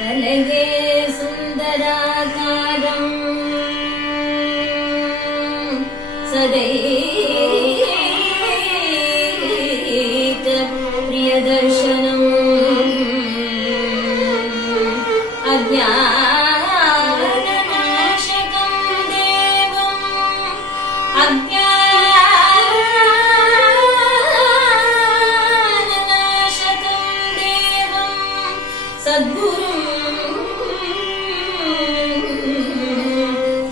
तलगे सुंदराकारं सदैक प्रियदर्शनम् अज्ञाननाशकं देवम् अज्ञाननाशकं देवं सद्गुरुं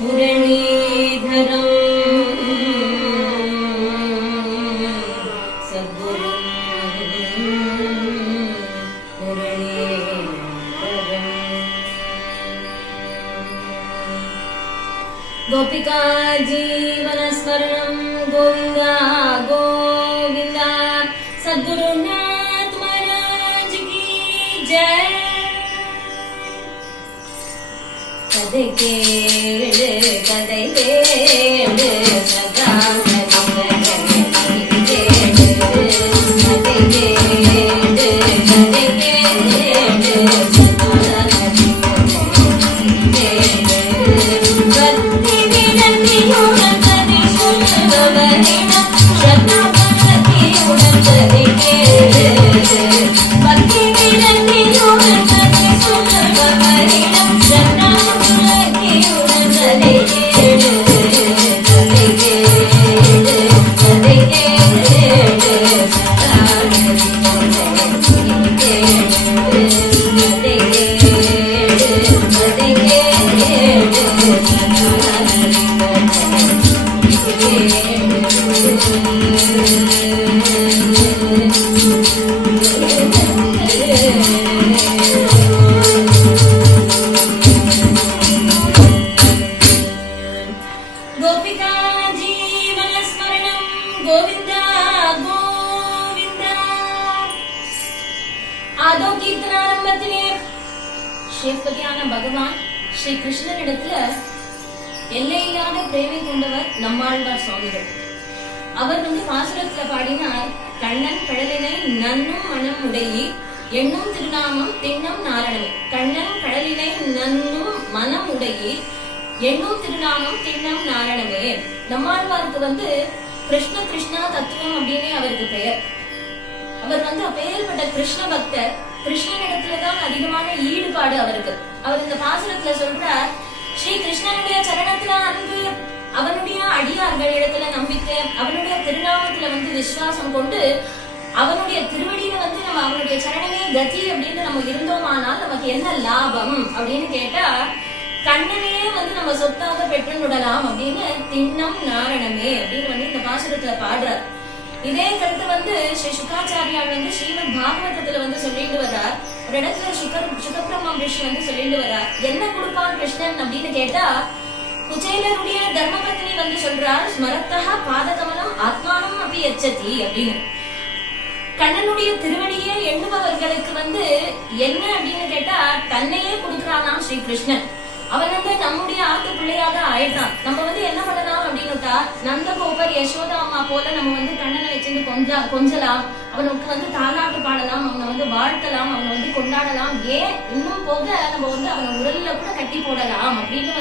मुरलीधरं सद्गुरुं मुरलीधरम्। गोपिका जीवनस्मरणं गोविंदा गोविंदा। सद्गुरुनाथ महाराज की जय। कदै केळु सदा गोपिका जीवनस्मरणं गोविंदा गोविंदा। आदो कीर्तनारंभத்திலே ஸ்ரீபதியான பகவான் ஸ்ரீ கிருஷ்ணனிடத்துல எல்லையில்லாத பிரேமை கொண்டவர் நம்மாழ்வார் சுவாமிகள். அவர் பாசுரத்துல பாடினார், கண்ணன் கடலினை நன்னும் மனம் உடையி எண்ணும் திருநாமம் திண்ணம் நாரணமே. கண்ணன் கடலினை நன்னும் மனம் உடையி எண்ணும் திருநாமம் திண்ணம் நாரணமே. நம்மாழ்வாருக்கு கிருஷ்ண கிருஷ்ணா தத்துவம் அப்படின்னு அவருக்கு பெயர். அவர் அப்பேற்பட்ட கிருஷ்ண பக்தர். கிருஷ்ணனிடத்துலதான் அதிகமான ஈடுபாடு அவருக்கு. அவர் இந்த பாசுரத்துல சொல்றார், ஸ்ரீ கிருஷ்ணனுடைய சரணத்துல அன்பு, அவனுடைய அடியார்கள் இடத்துல நம்பிக்கை, அவனுடைய திருநாமத்துல விசுவாசம் கொண்டு அவனுடைய திருவடியில நம்ம அவனுடைய சரணமே கதி அப்படின்னு நம்ம இருந்தோமானால் நமக்கு என்ன லாபம் அப்படின்னு கேட்டா, கண்ணனையே நம்ம சொத்தாக பெற்றுடலாம் அப்படின்னு திண்ணம் நாரணமே அப்படின்னு இந்த பாசுரத்துல பாடுறார். இதே கருத்து ஸ்ரீ சுகாச்சாரியார் ஸ்ரீமத் பாகவதத்துல சொல்லிட்டு வர்றார். ஒரு இடத்துல சுகபிரம்ம ரிஷி சொல்லிட்டு வர்றார், என்ன கொடுப்பான் கிருஷ்ணன் அப்படின்னு கேட்டா, குச்சேலருடைய தர்மபத்னி சொல்றார், ஸ்மரத்தா பாதகமலம் ஆத்மானம் அப்படி எச்சதி அப்படின்னு. கண்ணனுடைய திருவடியே எண்ணுபவர்களுக்கு என்ன அப்படின்னு கேட்டா, தன்னையே கொடுக்கிறானாம் ஸ்ரீ கிருஷ்ணன். அவன் நம்முடைய ஆத்து பிள்ளையாக ஆயிடுறான். நம்ம என்ன பண்ணலாம் அப்படின்னுட்டா, நந்தகோபர் யசோதா அம்மா போல நம்ம கண்ணனை வச்சிருந்து கொஞ்சலாம், அவனுக்கு தாலாட்டு பாடலாம், அவனை வாழ்த்தலாம், அவனை கொண்டாடலாம். ஏன் இன்னும் போக நம்ம அவனை உடல்ல கூட கட்டி போடலாம் அப்படின்னு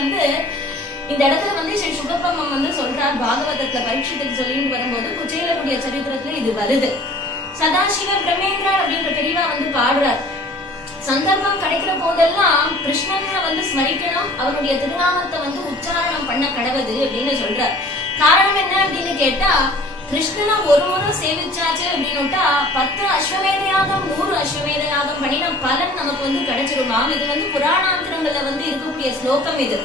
இந்த இடத்துல ஸ்ரீ சுகபிரம்மம் சொல்றார். பாகவதத்துல பரீட்சத்துக்கு சொல்லிட்டு வரும்போது குச்சேலருடைய சரித்திரத்துல இது வருது. சதாசிவ பிரமேந்திரா அப்படின்ற பெரியவா பாடுறார். சந்தர்ப்பம் கிடைக்கிற போதெல்லாம் கிருஷ்ணனை ஸ்மரிக்கணும், அவனுடைய திருநாமத்தை உச்சாரணம் பண்ண கடவுது அப்படின்னு சொல்றார். காரணம் என்ன அப்படின்னு கேட்டா, கிருஷ்ணனை ஒரு முறை சேவிச்சாச்சு அப்படின்னுட்டா 10 அஸ்வமேத யாகம் 100 அஸ்வமேத யாகம் பண்ணின பலன் நமக்கு கிடைச்சிருமாம். இது புராணாந்திரங்கள்ல இருக்கக்கூடிய ஸ்லோகம். இது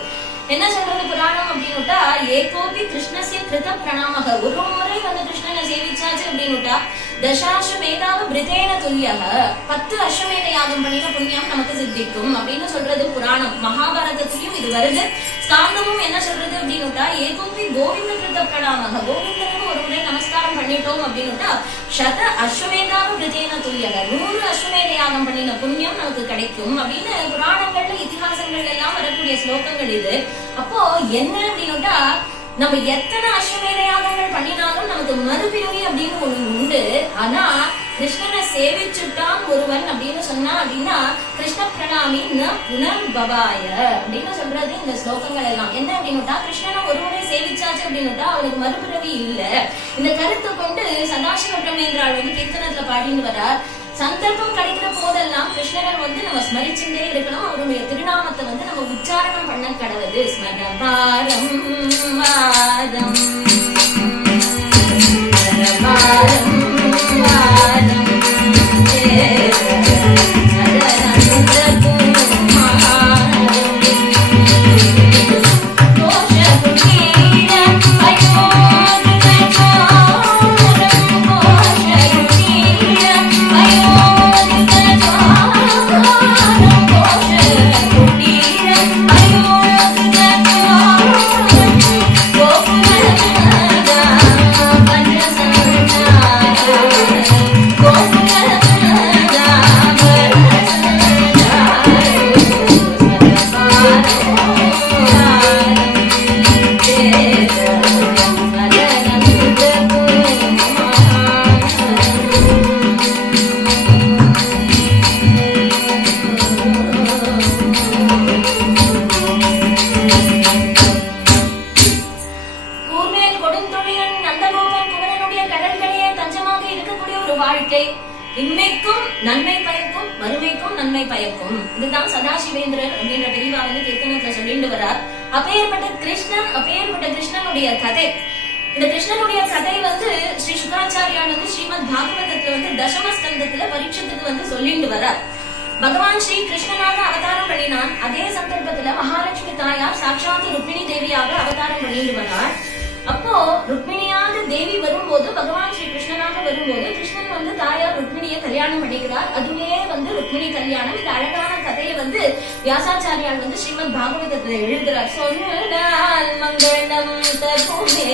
என்ன சொல்றது புராணம் அப்படின்னுட்டா, ஏகோபி கிருஷ்ணசிய கிருத பிரணாமக, ஒரு முறை கிருஷ்ணனை சேவிச்சாச்சு அப்படின்னுட்டா தசாஸ்வமேதாவ பிரிதேன துல்லியக, 10 அஸ்வமேத யாகம் பண்ணின புண்ணியம் நமக்கு சித்திக்கும் அப்படின்னு சொல்றது புராணம். மகாபாரதத்திலையும் இது வருது. ஸ்காந்தமும் என்ன சொல்றது அப்படின்னுட்டா, ஏகோபி கோவிந்த கிருத பிரணாமக, கோவிந்தனுக்கு ஒரு முறை நமஸ்காரம் பண்ணிட்டோம் அப்படின்னுட்டா சத அஸ்வமேதாவ பிரிதேன துல்லியக, 100 அஸ்வமேத யாகம் பண்ணின புண்ணியம் நமக்கு கிடைக்கும் அப்படின்னு புராணங்கள்ல இதிகாசங்கள் எல்லாம் வரக்கூடிய ஸ்லோகங்கள் இது. அப்போ என்ன அப்படின்னுட்டா, நம்ம எத்தனை அஸ்வமேத யாகங்கள் பண்ணினாலும் நமக்கு மறுபிறவி அப்படின்னு ஒண்ணு உண்டு. ஆனா கிருஷ்ணனை சேவிச்சுட்டான் ஒருவன் அப்படின்னு சொன்னா அப்படின்னா கிருஷ்ண பிரணாமி புனர்பவாய அப்படின்னு சொல்றது இந்த ஸ்லோகங்கள் எல்லாம். என்ன அப்படின்னுட்டா கிருஷ்ணனை ஒருவரை சேவிச்சாச்சு அப்படின்னுட்டா அவனுக்கு மறுபிறவி இல்ல. இந்த கருத்தை கொண்டு சதாசிவ பிரம்மேந்திராள் கீர்த்தனத்துல பாடின்னு வரார். சந்தர்ப்பம் கிடைக்கிற போதெல்லாம் கிருஷ்ணரை நம்ம ஸ்மரிச்சுட்டே இருக்கணும். அவருடைய திருநாமத்தை நம்ம உச்சாரணம் பண்ண கடவுது. ஸ்மரபாரம் வாதம் இன்மைக்கும் நன்மை பயக்கும் மறுமைக்கும் நன்மை பயக்கும். இதுதான் சதாசிவேந்திரர் அப்படின்ற பெரியவா கீர்த்தனத்துல சொல்லிட்டு வரார். அப்பேற்பட்ட கிருஷ்ணனுடைய கதை. இந்த கிருஷ்ணனுடைய கதை ஸ்ரீ சுகாச்சாரியார் ஸ்ரீமத் பாகவதத்துல தசம ஸ்கந்தத்துல பரீட்சத்துக்கு சொல்லிட்டு வரார். பகவான் ஸ்ரீ கிருஷ்ணனாக அவதாரம் பண்ணினான். அதே சந்தர்ப்பத்துல மகாலட்சுமி தாயார் சாட்சாத் ருக்மிணி தேவியாக அவதாரம் பண்ணிட்டு வரார். அப்போ ருக்மிணியாக தேவி வரும்போது பகவான் ஸ்ரீ கிருஷ்ணனாக வரும்போது கிருஷ்ணன் தாயார் ருக்மிணியை கல்யாணம் பண்ணிக்கிறார். அதுவே ருக்மிணி கல்யாணம். இது அழகான கதையை வியாசாச்சாரியார் ஸ்ரீமத் பாகவதத்துல எழுதுறார். சொன்னால் மங்களம் தருமே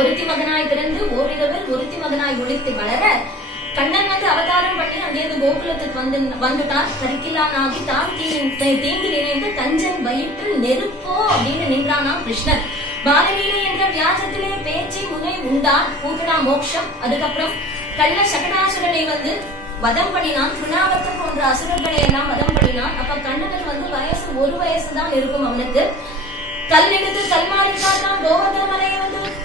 ஒருத்தி மகனாய் பிறந்து ஓரிரவில் ஒருத்தி மகனாய் ஒளித்து வளர கண்ணன் அவதாரம் பண்ணி அங்கேருந்து கோகுலத்துக்கு வந்துட்டான். கரிக்கிலானாகி தான் தீங்கு நினைந்து கஞ்சன் வயிற்றில் நெருப்போ அப்படின்னு நின்றானாம் கிருஷ்ணன். பாலலீலை என்ற வியாஜத்திலே பேச்சு முனை உண்டான். பூகடா மோட்சம். அதுக்கப்புறம் கள்ள சகடாசுரனை வதம் பண்ணினான். துணாவத்தம் போன்ற அசுரர்களை எல்லாம் வதம் பண்ணினான். அப்ப கண்ணனுக்கு வயசு 1 வயசுதான் இருக்கும். அவனுக்கு கல் எடுத்து கல்மாரி காட்டான். கோவர்தன மலையை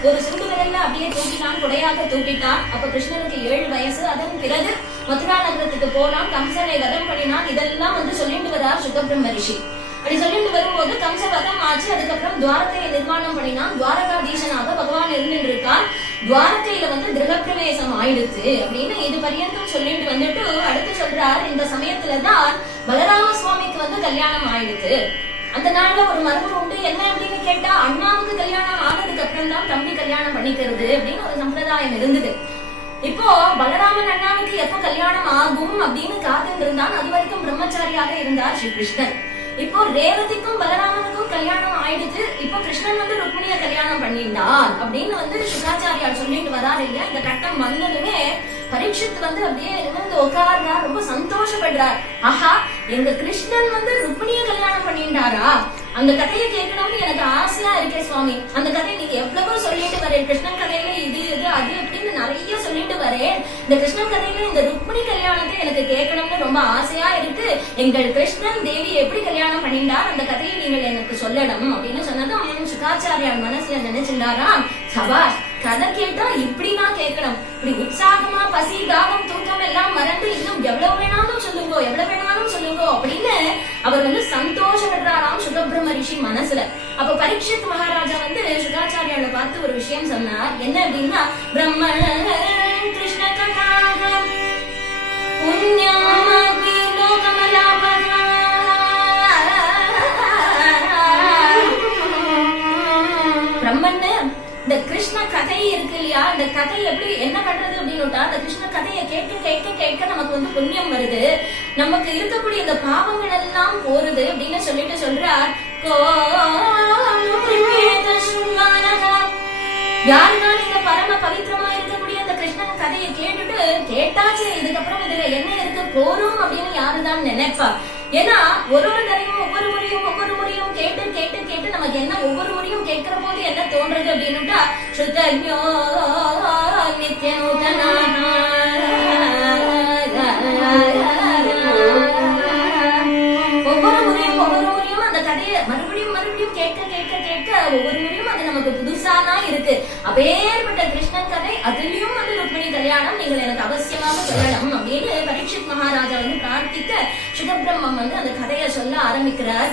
ஒரு சுண்டு விரல்ல அப்படியே தூக்கிட்டான், குடையாக தூக்கிட்டான். அப்ப கிருஷ்ணனுக்கு 7 வயசு. அதன் பிறகு மதுரா நகரத்துக்கு போனான். கம்சனை வதம் பண்ணினான். இதெல்லாம் சொல்லிட்டு வரார் சுகபிரம்ம ரிஷி. அப்படி சொல்லிட்டு வரும்போது கம்ச வதம் ஆச்சு. அதுக்கப்புறம் துவாரகையை நிர்மாணம் பண்ணினான். துவாரகாதீசனாக பகவான் இருந்துட்டு இருக்கான். துவாரகையில கிரகப்பிரவேசம் ஆயிடுச்சு அப்படின்னு இது பரியந்தம் சொல்லிட்டு அடுத்து சொல்றார். இந்த சமயத்துலதான் பலராம சுவாமிக்கு கல்யாணம் ஆயிடுச்சு. அந்த நாள்ல ஒரு மரபு உண்டு. என்ன அப்படின்னு கேட்டா, அண்ணாவுக்கு கல்யாணம் ஆனதுக்கு அப்புறம் தான் தம்பி கல்யாணம் பண்ணிக்கிறது அப்படின்னு ஒரு சம்பிரதாயம் இருந்தது. இப்போ பலராமன் அண்ணாவுக்கு எப்போ கல்யாணம் ஆகும் அப்படின்னு காத்துட்டு இருந்தான். அது வரைக்கும் பிரம்மச்சாரியாக இருந்தார் ஸ்ரீ கிருஷ்ணன். இப்போ ரேவதிக்கும் பலராமனுக்கும் கல்யாணம் ஆயிடுது. இப்போ கிருஷ்ணன் வந்து ருக்மிணிய கல்யாணம் பண்ணிட்டான் அப்படின்னு சுகாச்சாரியார் சொல்லிட்டு வராரு இல்லையா. இந்த கட்டம் வந்ததுமே பரீட்சித் வந்து அப்படியே உட்கார்றார், ரொம்ப சந்தோஷப்படுறார். ஆஹா, எங்க கிருஷ்ணன் வந்து ருக்மிணிய கல்யாணம் பண்ணிட்டாரா, அந்த கதையை கேட்கணும்னு எனக்கு ஆசையா இருக்கே சுவாமி. அந்த கதையை நீங்க எவ்வளவோ சொல்லிட்டு வரேன், கிருஷ்ணன் கதையில இது இது அது அப்படின்னு நிறைய சொல்லிட்டு வரேன். இந்த கிருஷ்ணன் கதையில இந்த ருக்மிணி கல்யாணத்தை எனக்கு கேட்கணும்னு ரொம்ப ஆசையா இருக்கு. எங்கள் கிருஷ்ணன் தேவி எப்படி கல்யாணம் பண்ணிட்டார், அந்த கதையை நீங்கள் எனக்கு சொல்லணும் அப்படின்னு சொன்னதும் சுகாச்சாரியார் மனசுல நினைச்சிருந்தாராம், சபாஷ், கதை கேட்டா இப்படிதான் கேட்கணும். இப்படி உற்சாகமா பசி தாகம் தூக்கம் எல்லாம் மறந்து இன்னும் எவ்வளவு வேணாலும் சொல்லுங்க எவ்வளவு வேணாலும் சொல்லுங்க அப்படின்னு அவர் வந்து சந்தோஷப்படுறாராம் சுகபிரம்ம ரிஷி மனசுல. அப்ப பரீட்சித் மகாராஜா வந்து சுகாச்சாரியாரை பார்த்து ஒரு விஷயம் சொன்னார். என்ன அப்படின்னா, பிரம்ம கிருஷ்ண கதாக புண்ணியமாபி லோகமலாபகா. பிரம்மன் இந்த கிருஷ்ண கதை இருக்கு இல்லையா, இந்த கதை எப்படி என்ன பண்றது அப்படின்னு அந்த கிருஷ்ண கதையை கேட்க கேட்க கேட்க நமக்கு வந்து புண்ணியம் வருது, நமக்கு இருக்கக்கூடிய இந்த பாவங்கள் எல்லாம் போறது அப்படின்னு சொல்லிட்டு சொல்றார். யாருதான் இந்த பரம பவித்திரமா இருக்கக்கூடிய அந்த கிருஷ்ணன் கதையை கேட்டுட்டு கேட்டாச்சு, இதுக்கப்புறம் இதுல என்ன இருக்கு போறோம் அப்படின்னு யாருதான் நினைப்பா. ஏன்னா ஒரு தரையும் ஒவ்வொரு முறையும் கேட்டு கேட்டு கேட்டு நமக்கு என்ன ஒவ்வொரு முறையும் கேட்கிற போது என்ன தோன்றது அப்படின்னுட்டா, சுத்தஜ்ஞோ நித்ய நூதனா ஒவ்வொரு முறையும் அந்த கதையை மறுபடியும் கேட்க கேட்க கேட்க ஒவ்வொரு முறையும் அது நமக்கு புதுசாதான் இருக்கு. அப்பேற்பட்ட கிருஷ்ணன் கதை, அதுலயும் வந்து ருக்மிணி கல்யாணம் நீங்கள் எனக்கு அவசியமாக சொல்லணும் அப்படின்னு பரீட்சித் மகாராஜா வந்து பிரார்த்திக்க சுகபிரம்மம் வந்து அந்த கதையை சொல்ல ஆரம்பிக்கிறார்.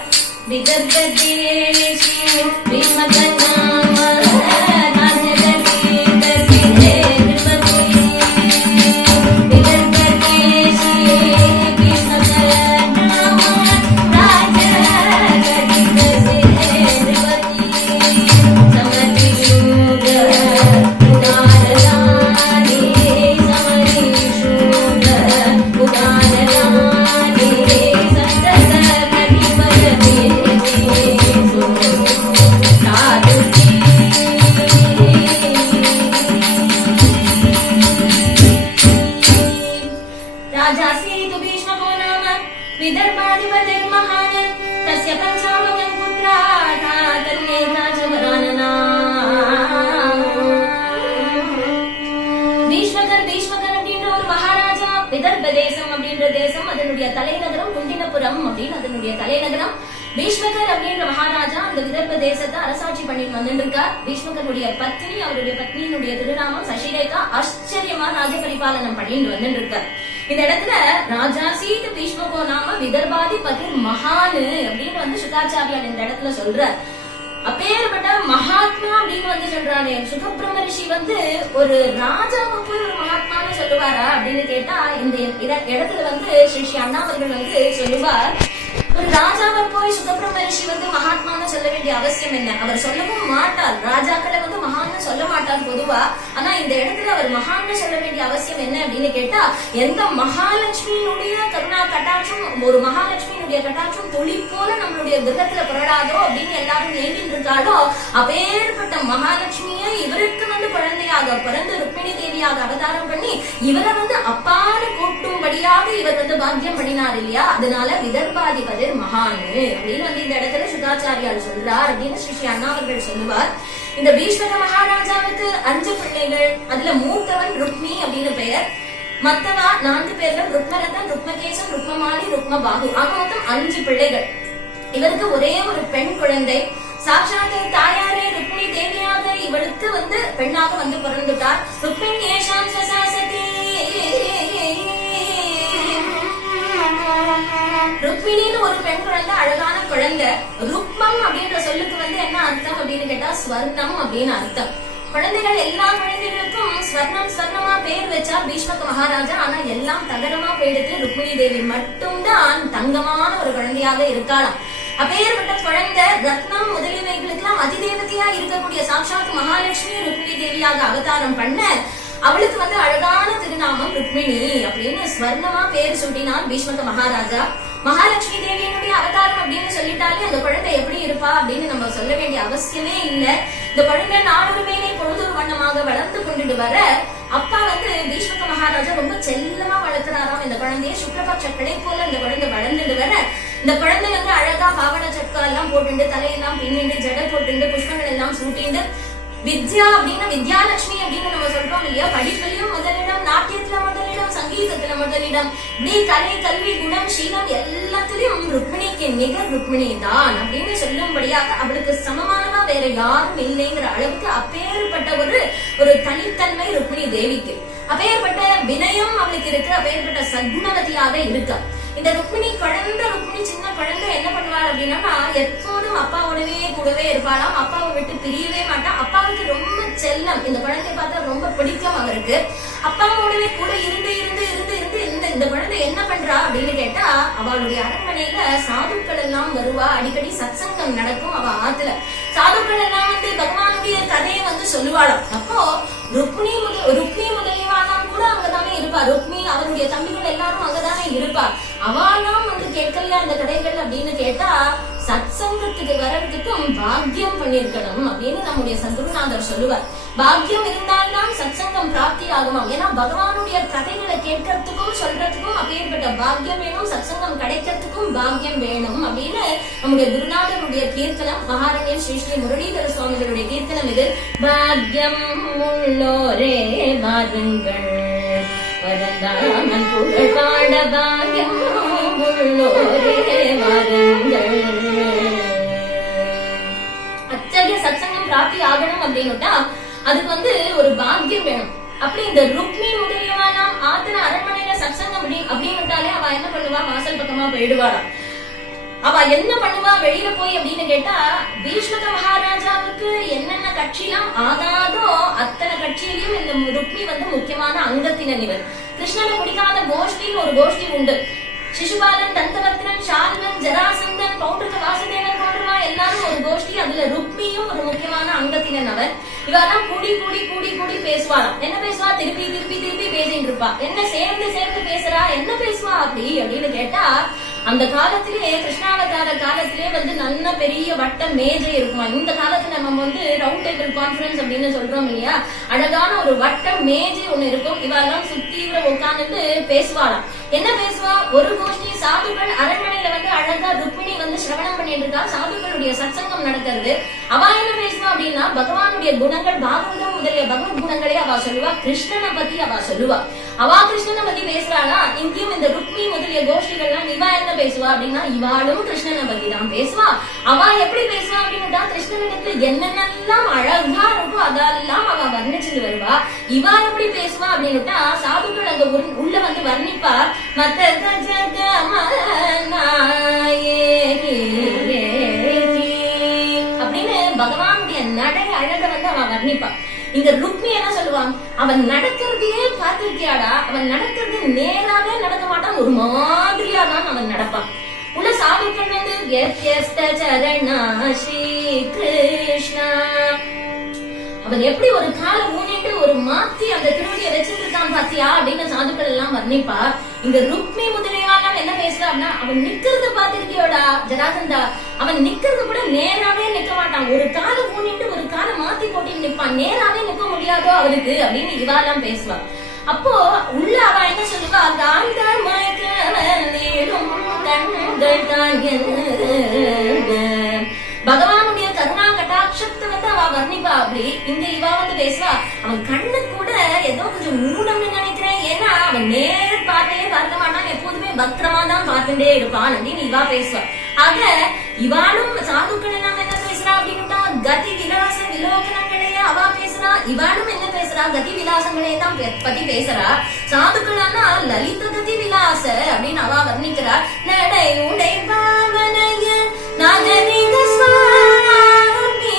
அதனுடைய தலைநகரம் குந்தினபுரம் அப்படின்னு அதனுடைய தலைநகரம். பீஷ்மகர் அப்படின்ற மகாராஜா அந்த விதர்ப தேசத்தை அரசாட்சி பண்ணி வந்துருக்கார். பீஷ்மகருடைய பத்னி, அவருடைய பத்னியினுடைய திருநாமம் சசிரேகா, ஆச்சரியமா ராஜ பரிபாலனம் பண்ணிட்டு வந்துட்டு இருக்கார். இந்த இடத்துல ராஜாசீத் பீஷ்மகோ நாம விதர்பாதி பதிர் மகானு அப்படின்னு வந்து சுகாச்சாரியார் இந்த இடத்துல சொல்றார். அப்பேற்பட்ட மகாத்மா அப்படின்னு வந்து சொல்றானே சுகபிரம்ம ரிஷி வந்து ஒரு ராஜாவை போய் ஒரு மகாத்மான்னு சொல்லுவாரா அப்படின்னு கேட்டா இந்த இடத்துல வந்து ஸ்ரீ அண்ணா அவர்கள் வந்து சொல்லுவார், ஒரு ராஜாவை போய் சுகபிரம்ம ரிஷி வந்து மகாத்மான்னு சொல்ல வேண்டிய அவசியம் என்ன, அவர் சொல்லவும் மாட்டார். ராஜாக்களை வந்து மகான்னு சொல்ல மாட்டார் பொதுவா. ஆனா இந்த இடத்துல அவர் மகான்னு சொல்ல வேண்டிய அவசியம் என்ன அப்படின்னு கேட்டா, எந்த மகாலட்சுமியினுடைய கருணா கட்டாட்சம், ஒரு மகாலட்சுமியினுடைய கட்டாட்சம் துளி போல நம்மளுடைய கிரகத்துல புரடாதோ அப்படின்னு எல்லாரும் ஏங்கிட்டு இருக்காளோ, அப்பேற்பட்ட மகாலட்சுமியை இவருக்கு வந்து குழந்தையாக பிறந்து ருக்மிணி தேவியாக அவதாரம் பண்ணி இவரை வந்து அப்பாறு கூட்டும்படியாக இவர் வந்து பாக்கியம் பண்ணினார் இல்லையா. அதனால விதர்பாதிபதி மகானு அப்படின்னு வந்து இந்த இடத்துல சுகாச்சாரியார் சொல்றார் அப்படின்னு ஸ்ரீ அண்ணா அவர்கள் சொல்லுவார். இந்த பீஷ்மக மகாராஜாவுக்கு 5 பிள்ளைகள். அதுல மூத்தவன் ருக்மி அப்படின்னு பெயர். மத்தவா 4 பேர்கள், ருக்மரதன், ருக்மகேசன், ருக்மமாலி, ருக்மபாகு. ஆக மொத்தம் 5 பிள்ளைகள். இவருக்கு ஒரே ஒரு பெண் குழந்தை. சாட்சாத் தாயாரே ருக்மிணி தேவியாக இவளுக்கு வந்து பெண்ணாக வந்து பிறந்துட்டார். ருக்மிணி ஏஷாம் சசாசதி. ருக்மிணின்னு ஒரு பெண் குழந்தை, அழகான குழந்தை. ருக்மம் அப்படின்ற சொல்லுக்கு வந்து என்ன அர்த்தம் அப்படின்னு கேட்டா ஸ்வர்ணம் அப்படின்னு அர்த்தம். குழந்தைகள் எல்லா குழந்தைகளுக்கும் ஸ்வர்ணமா பேர் வச்சா பீஷ்மக மகாராஜா. ஆனா எல்லாம் தகரமா போயிடுத்து. ருக்மிணி தேவி மட்டும்தான் தங்கமான ஒரு குழந்தையாக இருக்காளாம். அப்பேற்பட்ட குழந்தை ரத்னம் முதலியவைகளுக்கு எல்லாம் அதிதேவதையா இருக்கக்கூடிய சாட்சாத் மகாலட்சுமி ருக்மிணி தேவியாக அவதாரம் பண்ண அவளுக்கு வந்து அழகான திருநாமம் ருக்மிணி அப்படின்னு ஸ்வர்ணமா பேர் சூட்டினான் பீஷ்மக மகாராஜா. மகாலட்சுமி தேவியினுடைய அவதாரம் அப்படின்னு சொல்லிட்டாலே அந்த குழந்தை எப்படி இருப்பா அப்படின்னு நம்ம சொல்ல வேண்டிய அவசியமே இல்ல. இந்த குழந்தை நாளொரு மேலே பொழுதொரு வண்ணமாக வளர்ந்து கொண்டுட்டு வர அப்பா வந்து பீஷ்மக மகாராஜா ரொம்ப செல்லமா வளர்க்கிறாராம் இந்த குழந்தைய. சுக்லபக்ஷ கிளை போல இந்த குழந்தை வளர்ந்துட்டு வர இந்த குழந்தை வந்து அழகா பாவன சட்கா எல்லாம் போட்டுண்டு தலையெல்லாம் பின்னிண்டு ஜடை போட்டுண்டு புஷ்பங்கள் எல்லாம் சூட்டிண்டு வித்யா அப்படின்னு வித்யாலட்சுமி அப்படின்னு நம்ம சொல்றோம் இல்லையா, படிப்புலயும் முதலிடம், நாட்டியத்துல முதலிடம், சங்கீதத்துல முதலிடம், இப்படி கலை கல்வி குணம் சீலம் எல்லாத்துலயும் ருக்மிணிக்கு நிகர் ருக்மிணி தான் அப்படின்னு சொல்லும்படியாக அவளுக்கு சமமானவா வேற யாரும் இல்லைங்கிற அளவுக்கு அப்பேற்பட்ட ஒரு தனித்தன்மை ருக்மிணி தேவிக்கு. அப்பேற்பட்ட வினயம் அவளுக்கு இருக்கு, அப்பேற்பட்ட சகுணவதியாக இருக்கா. இந்த ருக்மிணி சின்ன குழந்தை என்ன பண்ணுவாள் அப்படின்னா எப்போதும் அப்பாவோடவே கூடவே இருப்பாளாம். அப்பாவை விட்டு பிரியவே மாட்டா. அப்பாவுக்கு ரொம்ப செல்லம், இந்த குழந்தைய பார்த்தா ரொம்ப பிடிக்கும் அவருக்கு. அப்பாவோடவே கூட இருந்து இருந்து இருந்து இருந்து இந்த குழந்தை என்ன பண்றா அப்படின்னு கேட்டா அவளுடைய அரண்மனையில சாதுக்கள் எல்லாம் வருவா. அடிக்கடி சத்சங்கம் நடக்கும் அவ ஆத்துல. சாதுக்கள் எல்லாம் வந்து பகவானுடைய கதையை வந்து சொல்லுவாளாம். அப்போ ருக்மிணி முதலியவாலாம் கூட அங்கதானே இருப்பா. ருக்மி அவருடைய தம்பிகள் எல்லாரும் அங்கதானே இருப்பா. அவாலாம் வந்து கேட்கலையா அந்த கதைகள் அப்படின்னு கேட்டா சத்சங்கத்துக்கு வர்றதுக்கும் பாக்கியம் பண்ணிருக்கணும் அப்படின்னு நம்முடைய சத்குருநாதர் சொல்லுவார். பாக்கியம் இருந்தால்தான் சத்சங்கம் பிராப்தி ஆகுமாம். ஏன்னா பகவானுடைய கதைகளை கேட்கறதுக்கும் சொல்றதுக்கும் அப்பேற்பட்ட பாக்கியம் வேணும், சத்சங்கம் கிடைக்கிறதுக்கும் பாக்கியம் வேணும் அப்படின்னு நம்முடைய குருநாதருடைய கீர்த்தனம் மகாரண்ய ஸ்ரீ ஸ்ரீ முரளிதர சுவாமிகளுடைய கீர்த்தனம் இது. பாக்கியம் உள்ளோரே வாருங்கள் பரந்தாமன் புகழ் பாட பாக்கியம் உள்ளோரே வாருங்கள். அத்தகைய சத்சங்கம் பிராப்தி ஆகணும் அப்படின்னுட்டா அதுக்கு வந்து ஒரு பாக்கியம் வேணும். அப்படி இந்த ருக்மி முதலியவானாம் ஆத்தன அரண்மனையில சத்சங்கம் அப்படின்னுட்டாலே அவ என்ன பண்ணுவா, வாசல் பக்கமா போயிடுவாளாம். அவ என்ன பண்ணுவா வெளியில போய் அப்படின்னு கேட்டா பீஷ்மக மகாராஜாவுக்கு என்னென்ன கட்சியெல்லாம் ஆகாதோ அத்தனை கட்சியிலையும் இந்த ருக்மி வந்து முக்கியமான அங்கத்தினர். இவர் கிருஷ்ணனை பிடிக்காத கோஷ்டின்னு ஒரு கோஷ்டி உண்டு. சிசுபாலன், தந்தவத்ரன், ஷால்வன், ஜராசந்தன், பௌட்ரக வாசுதேவன் போன்றவா எல்லாரும் ஒரு கோஷ்டி. அதுல ருக்மியும் ஒரு முக்கியமான அங்கத்தினர் அவர். இவெல்லாம் கூடி கூடி கூடி கூடி பேசுவாராம். என்ன பேசுவா, திருப்பி திருப்பி திருப்பி பேசிட்டு இருப்பா. என்ன சேர்ந்து சேர்ந்து பேசுறா, என்ன பேசுவா அப்படின்னு கேட்டா அந்த காலத்திலே கிருஷ்ணாவதார காலத்திலே வந்து நல்ல பெரிய வட்ட மேஜை இருக்குமா. இந்த காலத்துல நம்ம வந்து ரவுண்ட் டேபிள் கான்பரன்ஸ் அப்படின்னு சொல்றோம் இல்லையா, அழகான ஒரு வட்ட மேஜை ஒண்ணு இருக்கும். இவெல்லாம் சுத்தி உட்கார்ந்து பேசுவாளாம். என்ன பேசுவா, ஒரு கோஷ்டி சாதுக்கள் அரண்மனையில வந்து அழகா ருக்மிணி வந்து சிரவணம் பண்ணிட்டு இருக்கா, சாதுக்களுடைய சத்சங்கம் நடக்கிறது. அவ என்ன பேசுவா அப்படின்னா பகவானுடைய குணங்கள், பாகவதம் முதலிய பகவத் குணங்களே அவ சொல்லுவா. கிருஷ்ணனை பத்தி அவ சொல்லுவா. அவ கிருஷ்ணனை பத்தி பேசுறாளா. இங்கேயும் இந்த ருக்மி முதலிய கோஷ்டிகள்லாம் இவா என்ன பேசுவா அப்படின்னா இவாளும் கிருஷ்ணனை பத்தி தான் பேசுவா. அவ எப்படி பேசுவா அப்படின்னுட்டா கிருஷ்ணனிடத்துல என்னென்னலாம் அழகா இருக்கும் அதெல்லாம் அவ வர்ணிச்சுட்டு வருவா. இவா எப்படி பேசுவா அப்படின்னுட்டா சாதுக்கள் அங்க உள்ள வந்து வர்ணிப்பா. மத்த அப்படின்னு பகவானுடைய நடை அழக வந்து அவ வர்ணிப்பா. இங்க ருக்மி என்ன சொல்லுவான், அவன் நடக்கிறதையே பார்த்திருக்கியாடா, அவன் நடக்கிறது நேராவே நடக்க மாட்டான், ஒரு மாதிரியா தான் அவன் நடப்பான். உள்ள சாதுக்கள் வந்து ஸ்ரீ கிருஷ்ணா அவன் எப்படி ஒரு காலை ஊனிட்டு ஒரு மாத்தி அந்த திருவடியை வச்சுட்டு இருக்கான் பாத்தியா அப்படின்னு சாதுக்கள் எல்லாம் வர்ணிப்பா. இங்க ருக்மி முதலியாலாம் என்ன பேசுறான்னா அவன் நிக்கிறது பாத்திருக்கியோடா ஜராசந்தா, அவன் நிக்கிறது கூட நேராவே நிக்க மாட்டான், ஒரு காலை ஊனிட்டு ஒரு காலை மாத்தி போட்டு நிப்பான், நேராவே நிக்க முடியாதோ அவனுக்கு அப்படின்னு இவாலாம் பேசுவா. அப்போ உள்ள அவ என்ன சொல்லுவா, பகவானுடைய கருணா கட்டாட்சத்தை வந்து அவ வர்ணிப்பா. அப்படி இங்க இவா வந்து பேசுவா, அவன் கண்ணு கூட ஏதோ கொஞ்சம் மூடம்னு நினைக்கிறேன், ஏன்னா அவன் நேர் பார்வையே பார்க்க மாட்டான், எப்போதுமே பத்திரமா தான் பார்த்துட்டே இருப்பான் அப்படின்னு இவா பேசுவா. ஆக இவாளும் சாதுக்கள் எல்லாம் என்ன பேசுறா அப்படின்னுட்டா கதி விலாச விலோகனங்களே அவ பேசுறா. இவாளும் என்ன பேசுறா, கதி விலாசங்களே தான் பத்தி பேசுறா. சாதுக்களானா லலித கதி விலாச அப்படின்னு அவ வர்ணிக்கிறா. நடை உடை பாவனைய நாகரிக சுவாமி.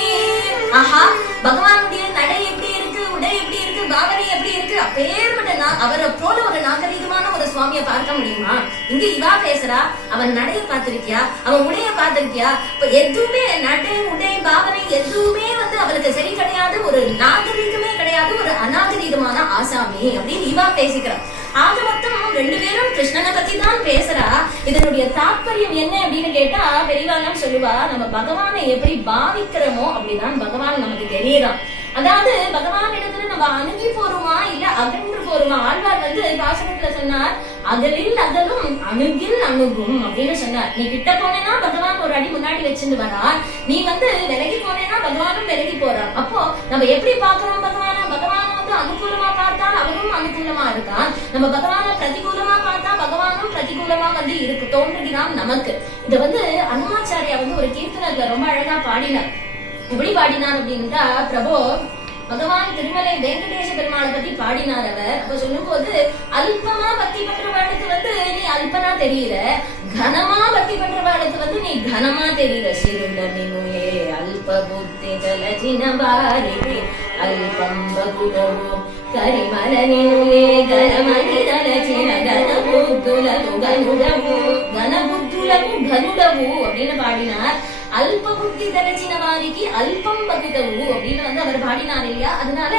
ஆஹா, பகவானுடைய நடை எப்படி இருக்கு, உடை எப்படி இருக்கு, பாவனை எப்படி இருக்கு, அப்பேற்பட்ட அவரை போல ஒரு நாகரிகமான ஒரு சுவாமிய பார்க்க முடியுமா? இங்க இவா பேசுறா, அவன் நடைய பார்த்திருக்கியா, அவன் உடைய பார்த்திருக்கியா? இப்ப எதுவுமே நடை உடை பாவனை எதுவுமே வந்து அவளுக்கு சரி கிடையாது, ஒரு நாகரிகமே கிடையாது. கிடையாது, ஒரு அநாகரீகமான ஆசாமி அப்படின்னு இவா பேசிக்கிறான். ஆக மொத்தம் ரெண்டு பேரும் கிருஷ்ணனை பத்தி தான் பேசுறா. இதனுடைய தாற்பயம் என்ன அப்படின்னு கேட்டா பெரியவாலாம் சொல்லுவா, நம்ம பகவானை எப்படி பாவிக்கிறோமோ அப்படிதான் பகவான் நமக்கு தெரியறான். அதாவது பகவான் இடத்துல நம்ம அணுகி போறோமா இல்ல அகன்று போறோமா. ஆழ்வார் பாசனத்துல சொன்னார், அகலில் அகலும் அணுகில் அணுகும் அப்படின்னு சொன்னார். நீ கிட்ட போனேன்னா பகவான் ஒரு அடி முன்னாடி வச்சுட்டு வரா, நீ விலகி போனேன்னா பகவானும் விலகி போறான். அப்போ நம்ம எப்படி பாக்குறோம் பகவான? பகவான அனுகூலமா பார்த்தால் அவனும் அனுகூலமா இருக்கான், நம்ம பகவான பிரதிகூலமா பார்த்தா பகவானும் பிரதிகூலமா இருக்கு தோன்றுகிறான் நமக்கு. இத அனுமாச்சாரியா ஒரு கீர்த்தனத்துல ரொம்ப அழகா பாடினார். எப்படி பாடினார் அப்படின்னா, பிரபோ பகவான் திருமலை வெங்கடேச பெருமாளை பத்தி பாடினார் அவர். அப்ப சொல்லும் போது, அல்பமா பக்தி பண்றவாளுக்கு நீ அல்பனா தெரியல, கனமா பக்தி பண்றவாளுக்கு நீ கனமா தெரியல. சிறுண்டமினுயே அல்ப புத்தி தலஜினபாரி அல்பம் பகுதவோ கரிமலனினுயே கனமணி தலஜின கனபுத்துலகு கனுடவு கனபுத்துலகு கனுடவு அப்படின்னு பாடினார். அல்ப புத்தி தலச்சின வாரிக்கு அல்பம் பகுதவு அப்படின்னு அவர் பாடினார் இல்லையா. அதனால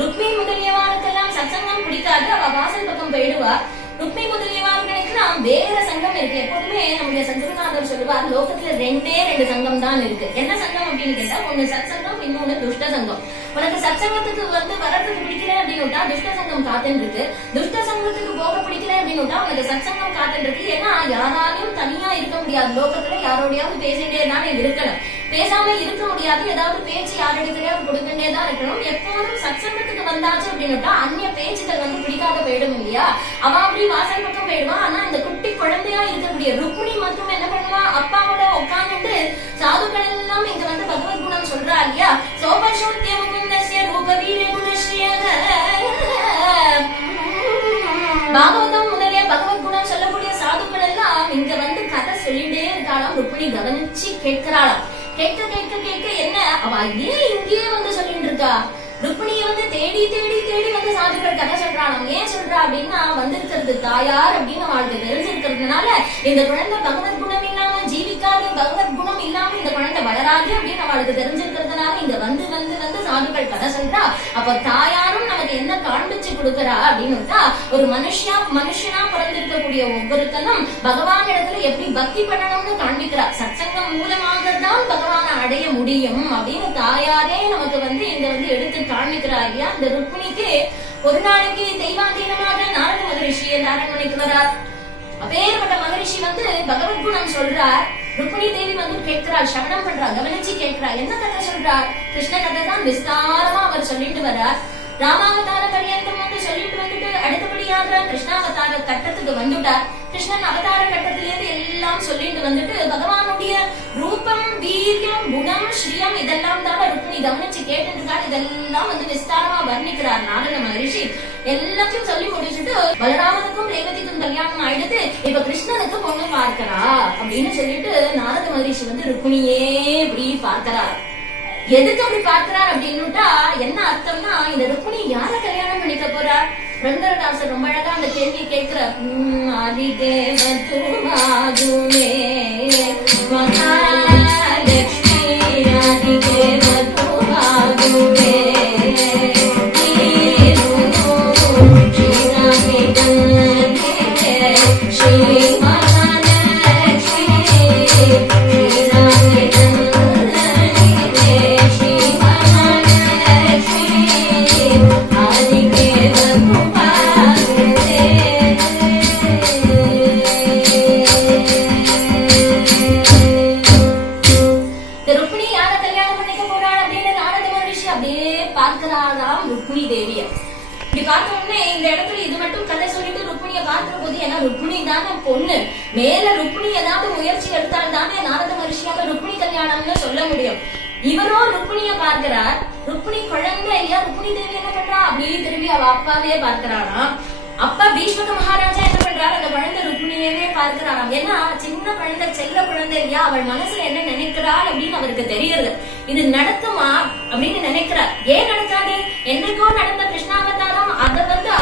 ருக்மி முதலியவாருக்கெல்லாம் சத்சங்கம் பிடிக்காது, அவ வாசல் பக்கம் போயிடுவா. ருக்மி முதலியவார்களுக்கு வேற சங்கம் இருக்கு. எப்போதுமே நம்முடைய சத்குருநாதர் சொல்லுவார், லோகத்துல ரெண்டு சங்கம் தான் இருக்கு. என்ன சங்கம் அப்படின்னு கேட்டா, ஒண்ணு சத் சங்கம், இன்னொன்னு துஷ்ட சங்கம். உனக்கு சத்சங்கத்துக்கு வரத்துக்கு பிடிக்கல அப்படின்னு துஷ்ட சங்கம் காத்துன்னு இருக்கு. துஷ்ட சங்கத்துக்கு போக பிடிக்கல அப்படின்னு உனக்கு சத்சங்கம் காத்துன்னு இருக்கு. ஏன்னா யாராலையும் தனியா இருக்க முடியாது, லோகத்துல யாரோடையாவது பேசிட்டே தானே இருக்கணும். பேசாம இருக்க முடியாது, ஏதாவது பேச்சு யாரிடத்துலயாவது கொடுத்துட்டே தான் இருக்கணும். எப்போதும் சத்சங்கத்துக்கு வந்தாச்சு அப்படின்னுட்டா அந்நிய பேச்சுக்கள் பிடிக்காத போயிடும் இல்லையா. அவ அப்படி வாசல் பக்கம் போயிடுவான். ஆனா இந்த குட்டி குழந்தையா இருக்கக்கூடிய ருக்மிணி மட்டும் என்ன பண்ணுவா, அப்பாவோட உட்காந்துட்டு சாதுக்கள் எல்லாம் இங்க பகவத் குணம் சொல்றா இல்லையா. சோபசோத்திய முகுந்தஸ்ய ரூப வீர குணஸ்ரீயக பாகவதம் முதலிய பகவத் குணம் சொல்லக்கூடிய சாதுக்கள் எல்லாம் இங்க கதை சொல்லிட்டே இருக்காளாம். ருக்மிணி கவனிச்சு கேட்கிறாளாம். கேட்க கேட்க கேட்க என்ன, அவ ஏன் இங்கேயே சொல்லிட்டு இருக்கா? ருக்மிணிய தேடி தேடி தேடி சாதுக்கள் கதை சொல்றாளாம். ஏன் சொல்றா அப்படின்னா, வந்திருக்கிறது தாயார் அப்படின்னு அவளுக்கு தெரிஞ்சிருக்கிறதுனால இந்த குழந்தை பகவத் குணம் இல்லாம ஜீவிக்காது, பகவத் குணம் இல்லாம இந்த குழந்தை வளராது அப்படின்னு அவளுக்கு தெரிஞ்சிருக்கிறதுனால இங்க வந்து சாதுக்கள் கதை சொல்றா. அப்ப தாயாரும் நமக்கு என்ன காண்பிச்சு கொடுக்கறா அப்படின்னுட்டா, ஒரு மனுஷனா பிறந்திருக்கக்கூடிய ஒவ்வொருத்தனும் பகவான் இடத்துல எப்படி பக்தி பண்ணணும்னு காண்பிக்கிறா. சத்சங்கம் மூலமாக தான் பகவானை அடைய முடியும் அப்படின்னு தாயாரே நமக்கு இங்க எடுத்து காண்பிக்கிறா இல்லையா. இந்த ருக்மிணிக்கு ஒரு நாளைக்கு தெய்வாதீனமாக நாரத மகரிஷி அரண்மனைக்கு வரார். அப்பேற்பட்ட மகரிஷி பகவத் குணம் சொல்றார். ருக்மிணி தேவி கேட்கிறாள், சவணம் பண்றா, கவனிச்சு கேட்கிறா. என்ன கதை சொல்றார்? கிருஷ்ண கதை தான் விஸ்தாரமா அவர் சொல்லிட்டு வர்றார். ராமாவதார பரியந்தம் சொல்லிட்டு அடுத்தபடியாக கிருஷ்ணாவதார கட்டத்துக்கு வந்துட்டார். கிருஷ்ணன் அவதார கட்டத்திலேருந்து எல்லாம் சொல்லிட்டு பகவானுடைய ரூபம், வீரியம், குணம், ஸ்ரீயம் இதெல்லாம் தான் ருக்மிணி கவனிச்சு கேட்டுருக்காரு. இதெல்லாம் விஸ்தாரமா வர்ணிக்கிறார் நாரத மகரிஷி. எல்லாத்தையும் சொல்லி முடிச்சுட்டு, பலராமனுக்கும் ரேவதிக்கும் கல்யாணம் ஆயிடுது, இப்ப கிருஷ்ணனுக்கு பொண்ணு பார்க்கிறா அப்படின்னு சொல்லிட்டு நாரத மகரிஷி ருக்மிணியே இப்படி பார்க்கிறார். எதுக்கு அப்படி பார்க்கிறார் அப்படின்னுட்டா என்ன அர்த்தம்னா, இந்த ருக்மிணி யார கல்யாணம் பண்ணிக்க போறார்? ரங்கரதாசர் ரொம்ப அழகா அந்த கேள்வியை கேட்கிறார். ஆதிதேவதுமாதுமே மகாலட்சுமி ஆதிதேவதுமாதுமே ருக்மிணி தேவிய இப்படி பார்த்த உடனே இந்த இடத்துல இது மட்டும் கதை சொல்லிட்டு ருக்மிணிய பார்க்கிற போது, ஏன்னா ருக்மிணி தானே பொண்ணு, மேல ருக்மிணி ஏதாவது முயற்சி எடுத்தால் தானே நாரத மகரிஷியால ருக்மிணி கல்யாணம்னு சொல்ல முடியும். இவரோ ருக்மிணிய பார்க்கிறார். ருக்மிணி குழந்தை இல்லையா. ருக்மிணி தேவி என்ன பண்றா, அப்படியே திரும்பி அவ அப்பாவே பார்க்கிறாராம். அப்பா பீஷ்மக மகாராஜா என்ன பண்றாரு, அந்த குழந்தை ருக்மிணியவே பார்க்கிறாராம். ஏன்னா சின்ன குழந்தை, செல்ல குழந்தை இல்லையா, அவள் மனசுல என்ன நினைக்கிறாள் அப்படின்னு அவருக்கு தெரியுது. இது நடக்குமா அப்படின்னு நினைக்கிறார். ஏன் நடக்காது? என்றைக்கோ நடந்த கிருஷ்ணாவதாரம், அத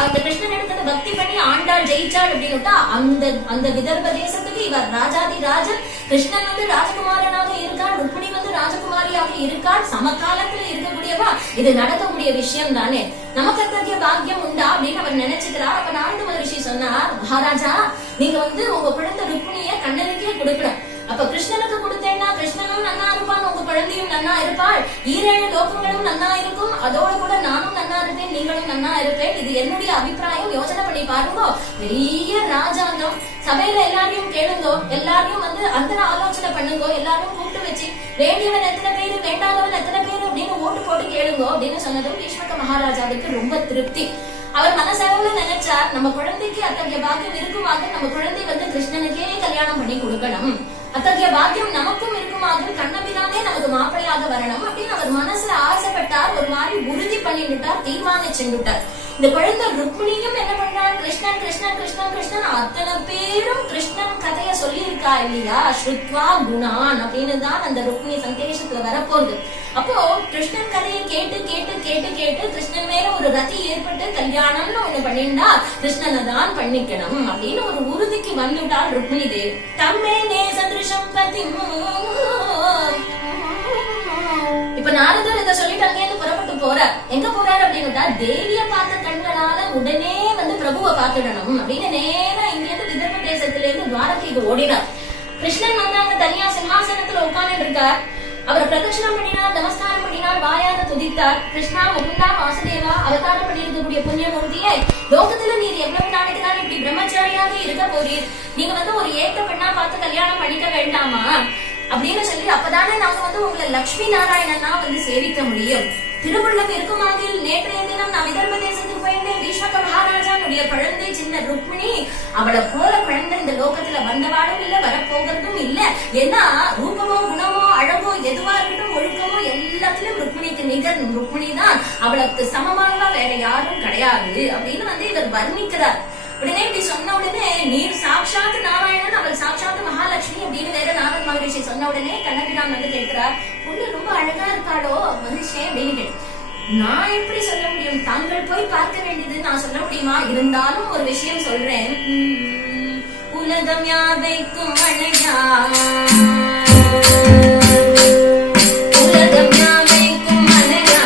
அந்த கிருஷ்ணன் இடத்துல பக்தி பண்ணி ஆண்டாள் ஜெயிச்சாள் அப்படின்னுட்டா அந்த விதர்ப தேசத்துக்கு இவர் ராஜாதி ராஜன். கிருஷ்ணன் ராஜகுமாரனாக இருக்காள், ருக்மிணி ராஜகுமாரியாக இருக்காள். சமகாலத்துல இருக்கக்கூடியவ. அல்லவா? இது நடக்கக்கூடிய விஷயம் தானே. நமக்கு அத்தகைய பாக்கியம் உண்டா அப்படின்னு அவர் நினைச்சுக்கிறார். அப்ப நாரத மகரிஷி சொன்னார், மகாராஜா நீங்க உங்க குழந்தை ருக்மிணிய கண்ணனுக்கே கொடுக்கணும். அப்ப கிருஷ்ணனுக்கு கொடுத்தேன்னா கிருஷ்ணனும் நன்னா இருப்பான், உங்க குழந்தையும் நன்னா இருப்பாள், 7 லோகங்களும் நன்னா இருக்கும், அதோட கூட நானும் நன்னா இருப்பேன், நீங்களும் நன்னா இருப்பேன். இது என்னுடைய அபிப்பிராயம். யோசனை பண்ணி பாருங்க. பெரிய ராஜாங்கம், சபையில எல்லாரையும் கேளுங்கோ, எல்லாரையும் அந்த ஆலோசனை பண்ணுங்க, எல்லாரும் கூப்பிட்டு வச்சு வேண்டியவன் எத்தனை பேரு வேண்டாதவன் எத்தனை பேரு அப்படின்னு ஓட்டு போட்டு கேளுங்கோ அப்படின்னு சொன்னதும் பீஷ்மக மகாராஜாவுக்கு ரொம்ப திருப்தி. அவர் மனசளவுல நினைச்சார், நம்ம குழந்தைக்கு அத்தகைய பாக்கியம் இருக்குமாக நம்ம குழந்தை கிருஷ்ணனுக்கே கல்யாணம் பண்ணி கொடுக்கணும், அத்தகைய பாக்கியம் நமக்கும் இருக்குமாக கண்ணபிரானே நமக்கு மாப்பிள்ளையாக வரணும் அப்படின்னு அவர் மனசுல ஆசைப்பட்டார். ஒரு மாதிரி உறுதி பண்ணிட்டார், தீர்மானிச்சுட்டார். இந்த குழந்தை ருக்மிணியும் என்ன பண்றான், கிருஷ்ணன் கிருஷ்ணன் கிருஷ்ணன் கிருஷ்ணன் அத்தனை பேரும் கிருஷ்ணன் கதைய சொல்லி இருக்கா இல்லையா, ஸ்ருத்வா குணான் அப்படின்னு தான் அந்த ருக்மிணி சந்தேஷத்துல வரப்போகுது. அப்போ கிருஷ்ணன் கதையை கேட்டு கேட்டு கேட்டு கேட்டு கிருஷ்ணன் மேல ஒரு ரதி ஏற்பட்டு கல்யாணம்னு ஒண்ணு பண்ணிண்டா கிருஷ்ணனை தான் பண்ணிக்கணும் அப்படின்னு ஒரு உறுதிக்கு வந்துட்டாள் ருக்மிணி தேவி. தம்மே நேசதிருஷம் பதி. இப்ப நாரதர் இதை சொல்லிட்டு அங்கேயிருந்து புறப்பட்டு போறார். எங்க போறாரு அப்படின்னுட்டா, தேவிய பார்த்த கண்களால உடனே பிரபுவை பார்த்துடணும் அப்படின்னு நேரா இங்கிருந்து விதர்ப தேசத்துல இருந்து துவாரகைக்கு ஓடினார். கிருஷ்ணன் அங்க தனியா சிம்மாசனத்துல உட்கார்ந்து இருக்கார். அவரை பிரதட்சணம் பண்ணினார், நமஸ்காரம் பண்ணினார், வாயார துதித்தார். கிருஷ்ணா முகுந்தா வாசுதேவா அவதாரம் பண்ணி இருக்கக்கூடிய புண்ணியமூர்த்தியே, லோகத்துல நீர் எவ்வளவு நாளைக்கு தான் இப்படி பிரம்மச்சாரியாக இருக்க போறீர், நீங்க ஒரு ஏத்த பெண்ணா பார்த்து கல்யாணம் பண்ணிக்க வேண்டாமா அப்படின்னு சொல்லி, அப்பதானே நாங்க உங்களை லட்சுமி நாராயணனா சேவிக்க முடியும். திருவுள்ளம் இருக்குமாகில் நேற்றைய தினம் நான் விதர்ப தேசத்துக்கு போயிருந்தேன். பீஷ்மக மகாராஜானுடைய குழந்தை சின்ன ருக்மிணி, அவளை போல குழந்தை இந்த லோகத்துல வந்தவாடும் இல்ல, வரப்போகிறதும் இல்ல. ஏன்னா ரூபமோ குணமோ அழகோ எதுவா இருக்கட்டும், ஒழுக்கமோ எல்லாத்திலும் ருக்மிணிக்கு நிகர் ருக்மிணி தான், அவளுக்கு சமமானவா வேற யாரும் கிடையாது அப்படின்னு இவர் வர்ணிக்கிறார். உடனே இப்படி சொன்ன உடனே, நீர் சாட்சாத் நாராயணன், அவள் சாட்சாத் மகாலட்சுமி அப்படின்னு வேற நாரத மகரிஷி சொன்ன உடனே கண்ணபிரான் கேட்கிறார், பொண்ணு ரொம்ப அழகா இருக்காளோ மனுஷன் அப்படின்னு கேட்டு, நான் எப்படி சொல்ல முடியும், தாங்கள் போய் பார்க்க வேண்டியது நான் சொல்ல முடியுமா? இருந்தாலும் ஒரு விஷயம் சொல்றேன். உலகம் யாவைக்கும் அழகா, உலகம் யாவைக்கும் அழகா,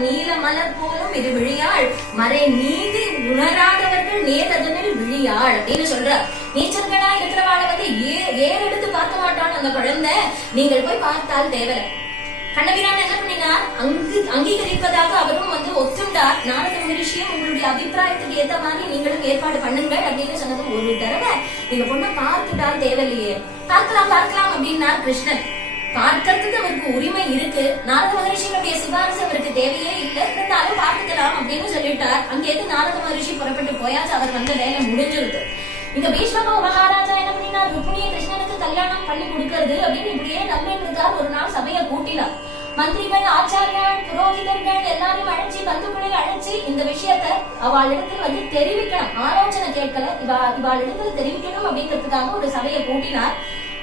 நீல மலர் போலும் இது விழியாள், மறை நீதி உணராதவர்கள் நேரதனில் விழியாள் அப்படின்னு சொல்றார். நீச்சல்களா இருக்கிறவாளை ஏறெடுத்து பார்க்க மாட்டான் அந்த குழந்தை, நீங்கள் போய் பார்த்தால் தேவலை. கண்ணபிரான் என்ன பண்ணினார், அங்கீகரிப்பதாக அவரும் ஒத்துண்டார். நாரத மகரிஷியும் உங்களுடைய அபிப்பிராயத்துக்கு ஏத்த மாதிரி நீங்களும் ஏற்பாடு பண்ணுங்கள் அப்படின்னு சொன்னதும், ஒரு தடவை நீங்க பொண்ணை பார்த்துட்டால் தேவையில்லையே, பார்க்கலாம் பார்க்கலாம் அப்படின்னார் கிருஷ்ணன். பார்க்கறதுக்கு அவருக்கு உரிமை இருக்கு, நாரத மகரிஷியுடைய சிபாரிசு அவருக்கு தேவையே இல்லை, இருந்தாலும் பார்த்துக்கலாம் அப்படின்னு சொல்லிட்டார். அங்கேயிருந்து நாரத மகரிஷி புறப்பட்டு போயாச்சு, அவர் வேலை முடிஞ்சிருக்கு. இங்க பீஷ்மக மகாராஜா என்ன பண்ணினார், ருக்மிணியை கிருஷ்ணனுக்கு கல்யாணம் பண்ணி கொடுக்கறது அப்படின்னு இப்படியே நம்பிட்டு இருக்கார். ஒரு நாள் சபையை கூட்டினார். மந்திரிகள், ஆச்சாரியர்கள், புரோகிதர்கள் எல்லாரும் அழைச்சி, பந்துக்களை அழைச்சி இந்த விஷயத்த அவளிடத்தில் தெரிவிக்கணும், ஆலோசனை கேட்கல, இவாளிடத்துல தெரிவிக்கணும் அப்படிங்கிறதுக்காக ஒரு சபையை கூட்டினார்.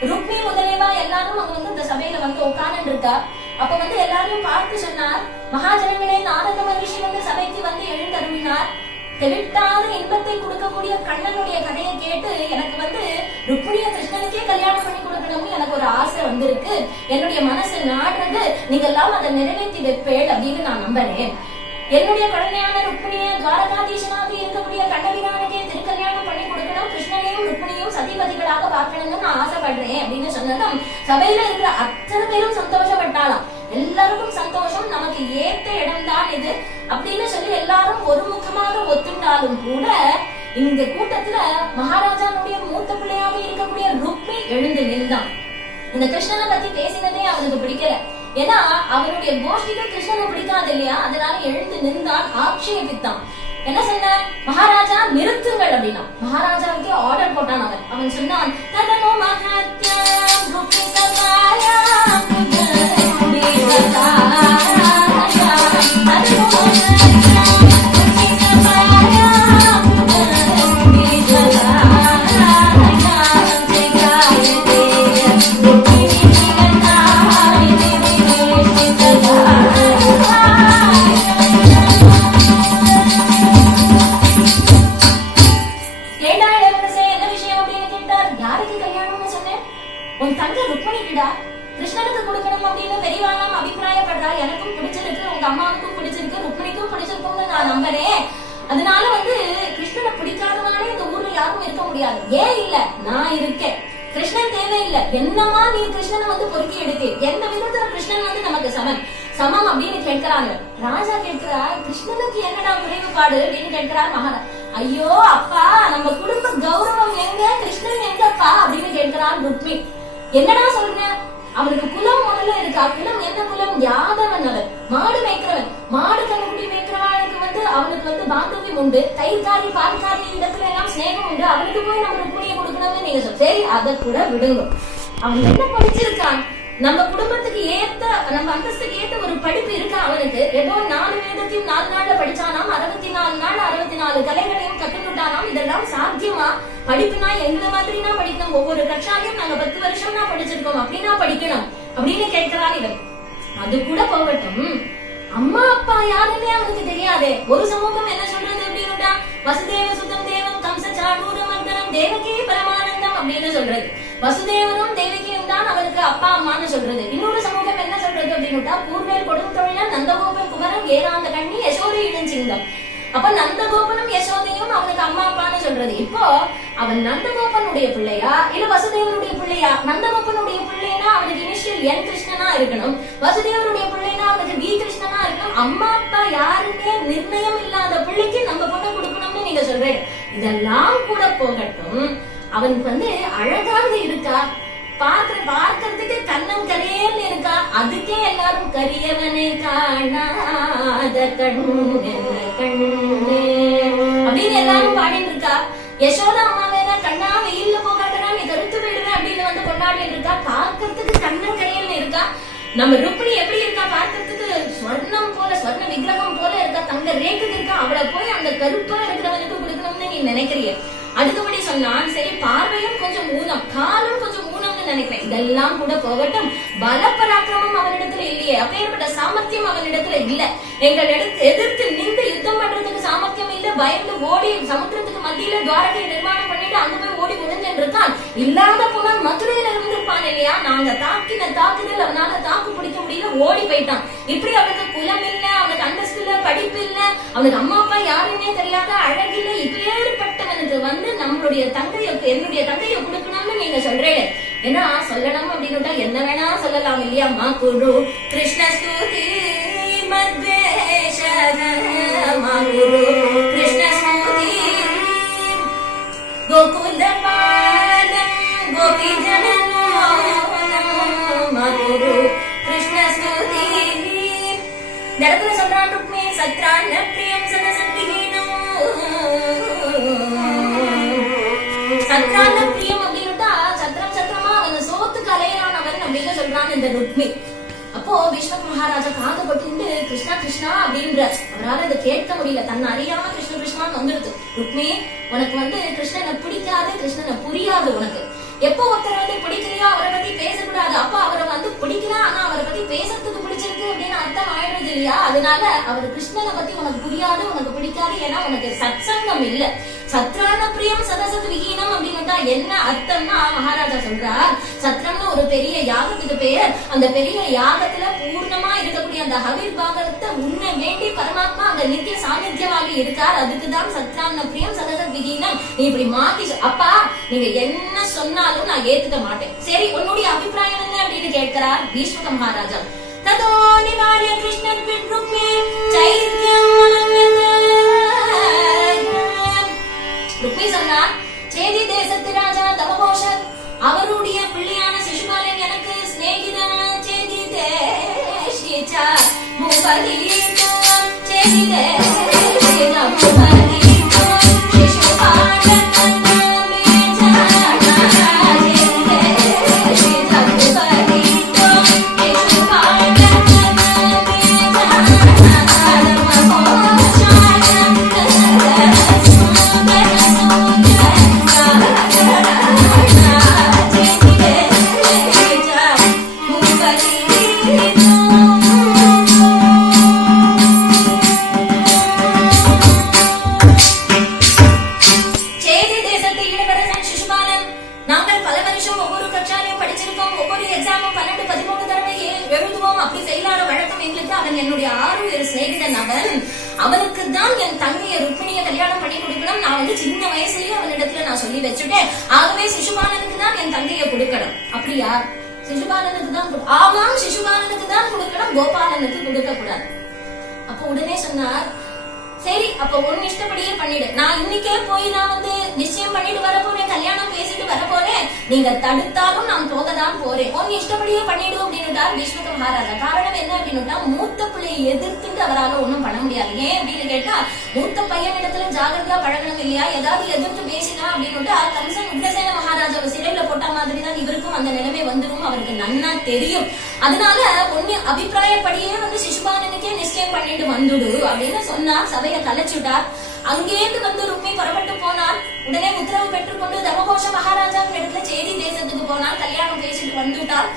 ருக்மி முதலேவா எல்லாரும் அங்க இந்த சபையில உட்கார்ந்து இருக்கா. அப்ப எல்லாரும் பார்த்து சொன்னார், மகாஜனங்களே, நாரத மகரிஷி சபைக்கு எழுந்தருளினார். தெவிட்டாத இன்பத்தை கொடுக்கக்கூடிய கண்ணனுடைய கதையை கேட்டு எனக்கு ருக்மிணிய கிருஷ்ணனுக்கே கல்யாணம் பண்ணி கொடுக்கணும்னு எனக்கு ஒரு ஆசை வந்திருக்கு. என்னுடைய மனசு நாடுறது, நீங்க எல்லாம் அதை நிறைவேற்றி வைப்பேள் அப்படின்னு நான் நம்புறேன். என்னுடைய குழந்தையான ருக்மிணிய துவாரகாதீசனாக இருக்கக்கூடிய கண்ணபிரானுக்கே திருக்கல்யாணம் பண்ணி கொடுக்கணும், கிருஷ்ணனையும் ருக்மிணியும் சதிபதிகளாக பார்க்கணும்னு நான் ஆசைப்படுறேன் அப்படின்னு சொன்னதும் சபையில இருக்கிற அத்தனை பேரும் சந்தோஷப்பட்டாலாம். எல்லாருக்கும் சந்தோஷம், நமக்கு ஏத்த இடம் தான் இது அப்படின்னு சொல்லி எல்லாரும் ஒரு முகமாக ஒத்துண்டாலும் கூட இந்த கூட்டத்துல மகாராஜாவுடைய மூத்த பிள்ளையாக இருக்கக்கூடிய ருக்மி எழுந்து நின்றான். இந்த கிருஷ்ணனை பத்தி பேசினதே அவனுக்கு பிடிக்கல. ஏன்னா அவனுடைய கோஷ்டிக்கு கிருஷ்ணனை பிடிக்காது இல்லையா, அதனால எழுந்து நின்றான், ஆட்சேபித்தான். என்ன சொன்ன? மகாராஜா நிறுத்துங்கள் அப்படின்னா. மகாராஜாவுக்கு ஆர்டர் போட்டான். அவன் சொன்னான், ததனோ மகாத்யம் ருக்மி சகாயா கிருஷ்ணனுக்கு கொடுக்கணும் அப்படின்னு பெரியவானாம் அபிப்பிராயப்படுறா. எனக்கும் பிடிச்சிருக்கு, உங்க அம்மாவுக்கும் பிடிச்சிருக்கு, ருக்மிணிக்கும் பிடிச்சிருக்கும்னு நான் நம்புறேன். அதனால கிருஷ்ணனை பிடிக்காதனாலே இந்த ஊர்ல யாரும் இருக்க முடியாது. ஏன் இல்ல, நான் இருக்கேன். கிருஷ்ணன் தேவையில்லை. என்னமா நீ கிருஷ்ணனை பொறுக்கி எடுத்து எந்த விதத்துல கிருஷ்ணன் நமக்கு சமம் அப்படின்னு கேட்கிறாங்க. ராஜா கேட்கிறா, கிருஷ்ணனுக்கு என்னடா குறைவுபாடு அப்படின்னு கேட்கிறார் மகாராஜா. ஐயோ அப்பா, நம்ம குடும்ப கௌரவம் எங்க, கிருஷ்ணன் எங்கப்பா அப்படின்னு கேட்கிறார் ருக்மி. என்னடா சொல்ற? அவனுக்கு குலம் முதல்ல இருக்கா. குலம் என்ன குலம்? யாதவன். அவன் மாடு மேய்க்கிறவன். மாடு கண்ணுக்குட்டி மேய்க்கிறவனுக்கு அவனுக்கு பாந்தவியம் உண்டு. தயிர்காரி பால்காரி இடத்துல எல்லாம் ஸ்நேகம் உண்டு. அவனுக்கு போய் நம்ம ருக்மிணியை கொடுக்கணும்னு நீங்க சரி, அதை கூட விடுங்க. அவன் என்ன படிச்சிருக்கான்? நம்ம குடும்பத்துக்கு ஏத்த, நம்ம அந்தஸ்துக்கு ஏத்த ஒரு படிப்பு இருக்கா அவனுக்கு? ஏதோ 4 வேதத்தையும் 4 நாள்ல படிச்சானாம், 64 நாள் 64 கலைகளையும் கத்துக்கிட்டானாம். இதெல்லாம் சாத்தியமா? படிப்புனா எங்களை மாதிரினா படிக்கணும். ஒவ்வொரு கட்சாலையும் நாங்க 10 வருஷம்னா படிச்சிருக்கோம், அப்படின்னா படிக்கணும் அப்படின்னு கேட்கிறான் இவன். அது கூட போகட்டும், அம்மா அப்பா யாருன்னே அவனுக்கு தெரியாதே. ஒரு சமூகம் என்ன சொல்றது அப்படின்னுட்டா, வசுதேவ சுதம் தேவம் கம்ச சாடூர மர்தனம் தேவகி பரமானந்தம் அப்படின்னு சொல்றது. வசுதேவனும் தேவகியும் தான் அவனுக்கு அப்பா அம்மான்னு சொல்றது. இன்னொரு சமூகம் என்ன சொல்றது அப்படின்னுட்டா, பூர்வேல் கொடுக்கும் தொழிலன் நந்தகோபன் குமரன் ஏராந்த கண்ணி யசோதை இளஞ்சிங்கம். அப்ப நந்தகோபனும் யசோதையும் அவனுக்கு அம்மா அப்பான்னு சொல்றது. இப்போ அவன் நந்தகோபனுடைய பிள்ளையா இல்ல வசுதேவனுடைய பிள்ளையா? நந்தகோபனுடைய பிள்ளைனா அவனுக்கு இனிஷியல் என் கிருஷ்ணனா இருக்கணும். வசுதேவனுடைய பிள்ளைனா அவனுக்கு வி கிருஷ்ணனா இருக்கணும். அம்மா அப்பா யாருன்னே நிர்ணயம் இல்லாத பிள்ளைக்கு நம்ம பொண்ணு கொடுக்கணும்னு நீங்க சொல்றீங்க. இதெல்லாம் கூட போகட்டும், அவனுக்கு அழகாக இருக்கா, பார்க்கறதுக்கு கண்ணம் கரையேன்னு இருக்கா. அதுக்கே எல்லாரும் கரியவனை காணாத கண்ணு அப்படின்னு எல்லாரும் பாடிட்டு இருக்கா. யசோதா அம்மாவேனா கண்ணா வெயில்ல போகாதனா நீ கருத்து போயிடுவேன் அப்படின்னு கொண்டாடி இருக்கா. பார்க்கறதுக்கு கண்ணம் கரையல்னு இருக்கா. நம்ம ருக்மிணி எப்படி இருக்கா? பார்க்கறதுக்கு ஸ்வர்ணம் போல, ஸ்வர்ண விக்கிரகம் போல இருக்கா, தங்க ரேக்கு இருக்கா. அவளை போய் அந்த கருப்பா இருக்கிறவனுக்கு கொடுக்கணும்னு நீ நினைக்கிறிய. அடுத்தபடி சொன்னான், சரி பார்வையும் கொஞ்சம் ஊனம், காலம் கொஞ்சம் ஊனம்னு நினைக்கிறேன். இதெல்லாம் கூட போகட்டும், பல பராக்கிரமம் அவனிடத்துல இல்லையே, அப்பேற்பட்ட சாமர்த்தியம் அவனிடத்துல இல்ல. எங்கள் எதிர்த்து நின்று யுத்தம் பண்றதுக்கு சாமர்த்தியம் இல்ல. பயந்து ஓடி சமுத்திரத்துக்கு மத்தியில துவாரகை நிர்மாணம் பண்ணிட்டு அங்க போய் ஓடி முடிஞ்சுட்டு இருக்கான். இல்லாத போனா மதுரையில இருந்திருப்பான் இல்லையா. நாங்க தாக்கின தாக்குதல் அவனால தாக்கு பிடிக்க முடியல, ஓடி போயிட்டான். இப்படி அவனுக்கு குலம் இல்ல, அவனுக்கு அந்தஸ்து இல்ல, படிப்பு இல்ல, அவனுக்கு அம்மா அப்பா யாருன்னே தெரியாத, அழகில்ல. இப்பேற்பட்டவனுக்கு நம்மளுடைய தங்கையை, என்னுடைய தங்கையை கொடுக்கணும்னு நீங்க சொல்றேன். ஏன்னா சொல்லணும் அப்படின்னு என்ன வேணா சொல்லலாம் இல்லையா. குரு கிருஷ்ண ஸ்துதி குரு கிருஷ்ண ஸ்துதி கோகுல பாலம் கோபி குரு கிருஷ்ண ஸ்துதி. இந்த இடத்துல சொல்றான் ருக்மி சத்ரான பிரியம் சதசத்திகீனம். சத்ரான பிரியம் அப்படின்னுட்டா சத்திரம் சத்திரமா அவன் சோத்துக்கு அலையானவன் அப்படின்னு சொல்றான் இந்த ருக்மி. அப்போ விஸ்வக் மகாராஜா காதப்பட்டு கிருஷ்ணா கிருஷ்ணா அப்படின்ற அவரால் அதை கேட்க முடியல. தன்னை அறியாம கிருஷ்ண கிருஷ்ணான்னு வந்துடுது. ருக்மி, உனக்கு கிருஷ்ணனை பிடிக்காது, கிருஷ்ணனை புரியாது. உனக்கு எப்போ ஒருத்தர் பிடிக்கலையோ அவரை பத்தி பேசக்கூடாது. அப்ப அவரை பிடிக்கலாம், ஆனா அவரை பத்தி பேசுறதுக்கு பிடிச்சிருக்கு அப்படின்னு அர்த்தம் ஆயிடுறது இல்லையா. அதனால அவர் கிருஷ்ணனை பத்தி உனக்கு புரியாது, உனக்கு பிடிக்காது. ஏன்னா உனக்கு சத்சங்கம் இல்ல. சத்ரான பிரியம் சதசத் விஹீனம் அப்படின்னு என்ன அர்த்தம்னா, மகாராஜா சொல்றார், சத்ரம்னு ஒரு பெரிய யாகத்துக்கு பெயர். அந்த பெரிய யாகத்துல பூர்ணமா இருக்கக்கூடிய அந்த ஹவிர் பாகத்தை உன்னை வேண்டி பரமாத்மா அந்த நித்திய சாநித்தியமாக இருக்கார். அதுக்குதான் சத்ரான பிரியம் சதசத் விஹீனம். நீ இப்படி மாத்தி அப்பா நீங்க என்ன சொன்னாலும் நான் ஏத்துக்க மாட்டேன். சரி, உன்னுடைய அபிப்பிராயம் என்ன அப்படின்னு கேட்கிறார் பீஷ்மக மகாராஜா. ததோ நிவாரிய கிருஷ்ணன் ருக்மி சைத்யம் அவனுக்கு தான் என் தங்கைய ருக்மிணிய கல்யாணம் பண்ணி கொடுக்கணும். நான் சின்ன வயசுலயே அவனிடத்துல நான் சொல்லி வச்சுட்டேன். ஆகவே சிசுபாலனுக்கு தான் என் தங்கைய கொடுக்கணும். அப்படியா? சிசுபாலனுக்கு தான்? ஆமாம், சிசுபாலனுக்கு தான் கொடுக்கணும், கோபாலனுக்கு கொடுக்க கூடாது. அப்ப உடனே சொன்னார், சரி அப்ப உன் இஷ்டப்படியே பண்ணிடு. நான் இன்னைக்கே போய் நான் நிச்சயம் பண்ணிட்டு வர போறேன், கல்யாணம் பேசிட்டு வர போறேன். நீங்க தடுத்தாலும் நான் போகதான் போறேன். உன் இஷ்டப்படியே பண்ணிடு அப்படின்னுட்டார் பீஷ்மக மகாராஜா. காரணம் என்ன அப்படின்னுட்டா, மூத்த பிள்ளையை எதிர்த்துட்டு அவரால் ஒண்ணும் பண்ண முடியாது. ஏன் அப்படின்னு கேட்டா, மூத்த பையன் இடத்துல ஜாகிரதையா பழகணும் இல்லையா? ஏதாவது எதிர்த்து பேசினா அப்படின்னுட்டா கம்சன் உக்ரசேன மகாராஜாவை சிறையில போட்ட மாதிரி தான் இவருக்கும் அந்த நிலைமை வந்துடும், அவருக்கு நன்னா தெரியும். அதனால ஒன்னு அபிப்பிராயப்படியே சிசுபாலனுக்கே நிச்சயம் பண்ணிட்டு வந்துடு அப்படின்னு சொன்னார். சபையை கலைச்சுட்டார். அங்கேருந்து ருக்மி புறப்பட்டு போனார். உடனே உத்தரவு பெற்றுக்கொண்டு தர்மகோஷ மகாராஜாவின் இடத்துல சேதி தேசத்துக்கு போனார். கல்யாணம் பேசிட்டு வந்துட்டார்.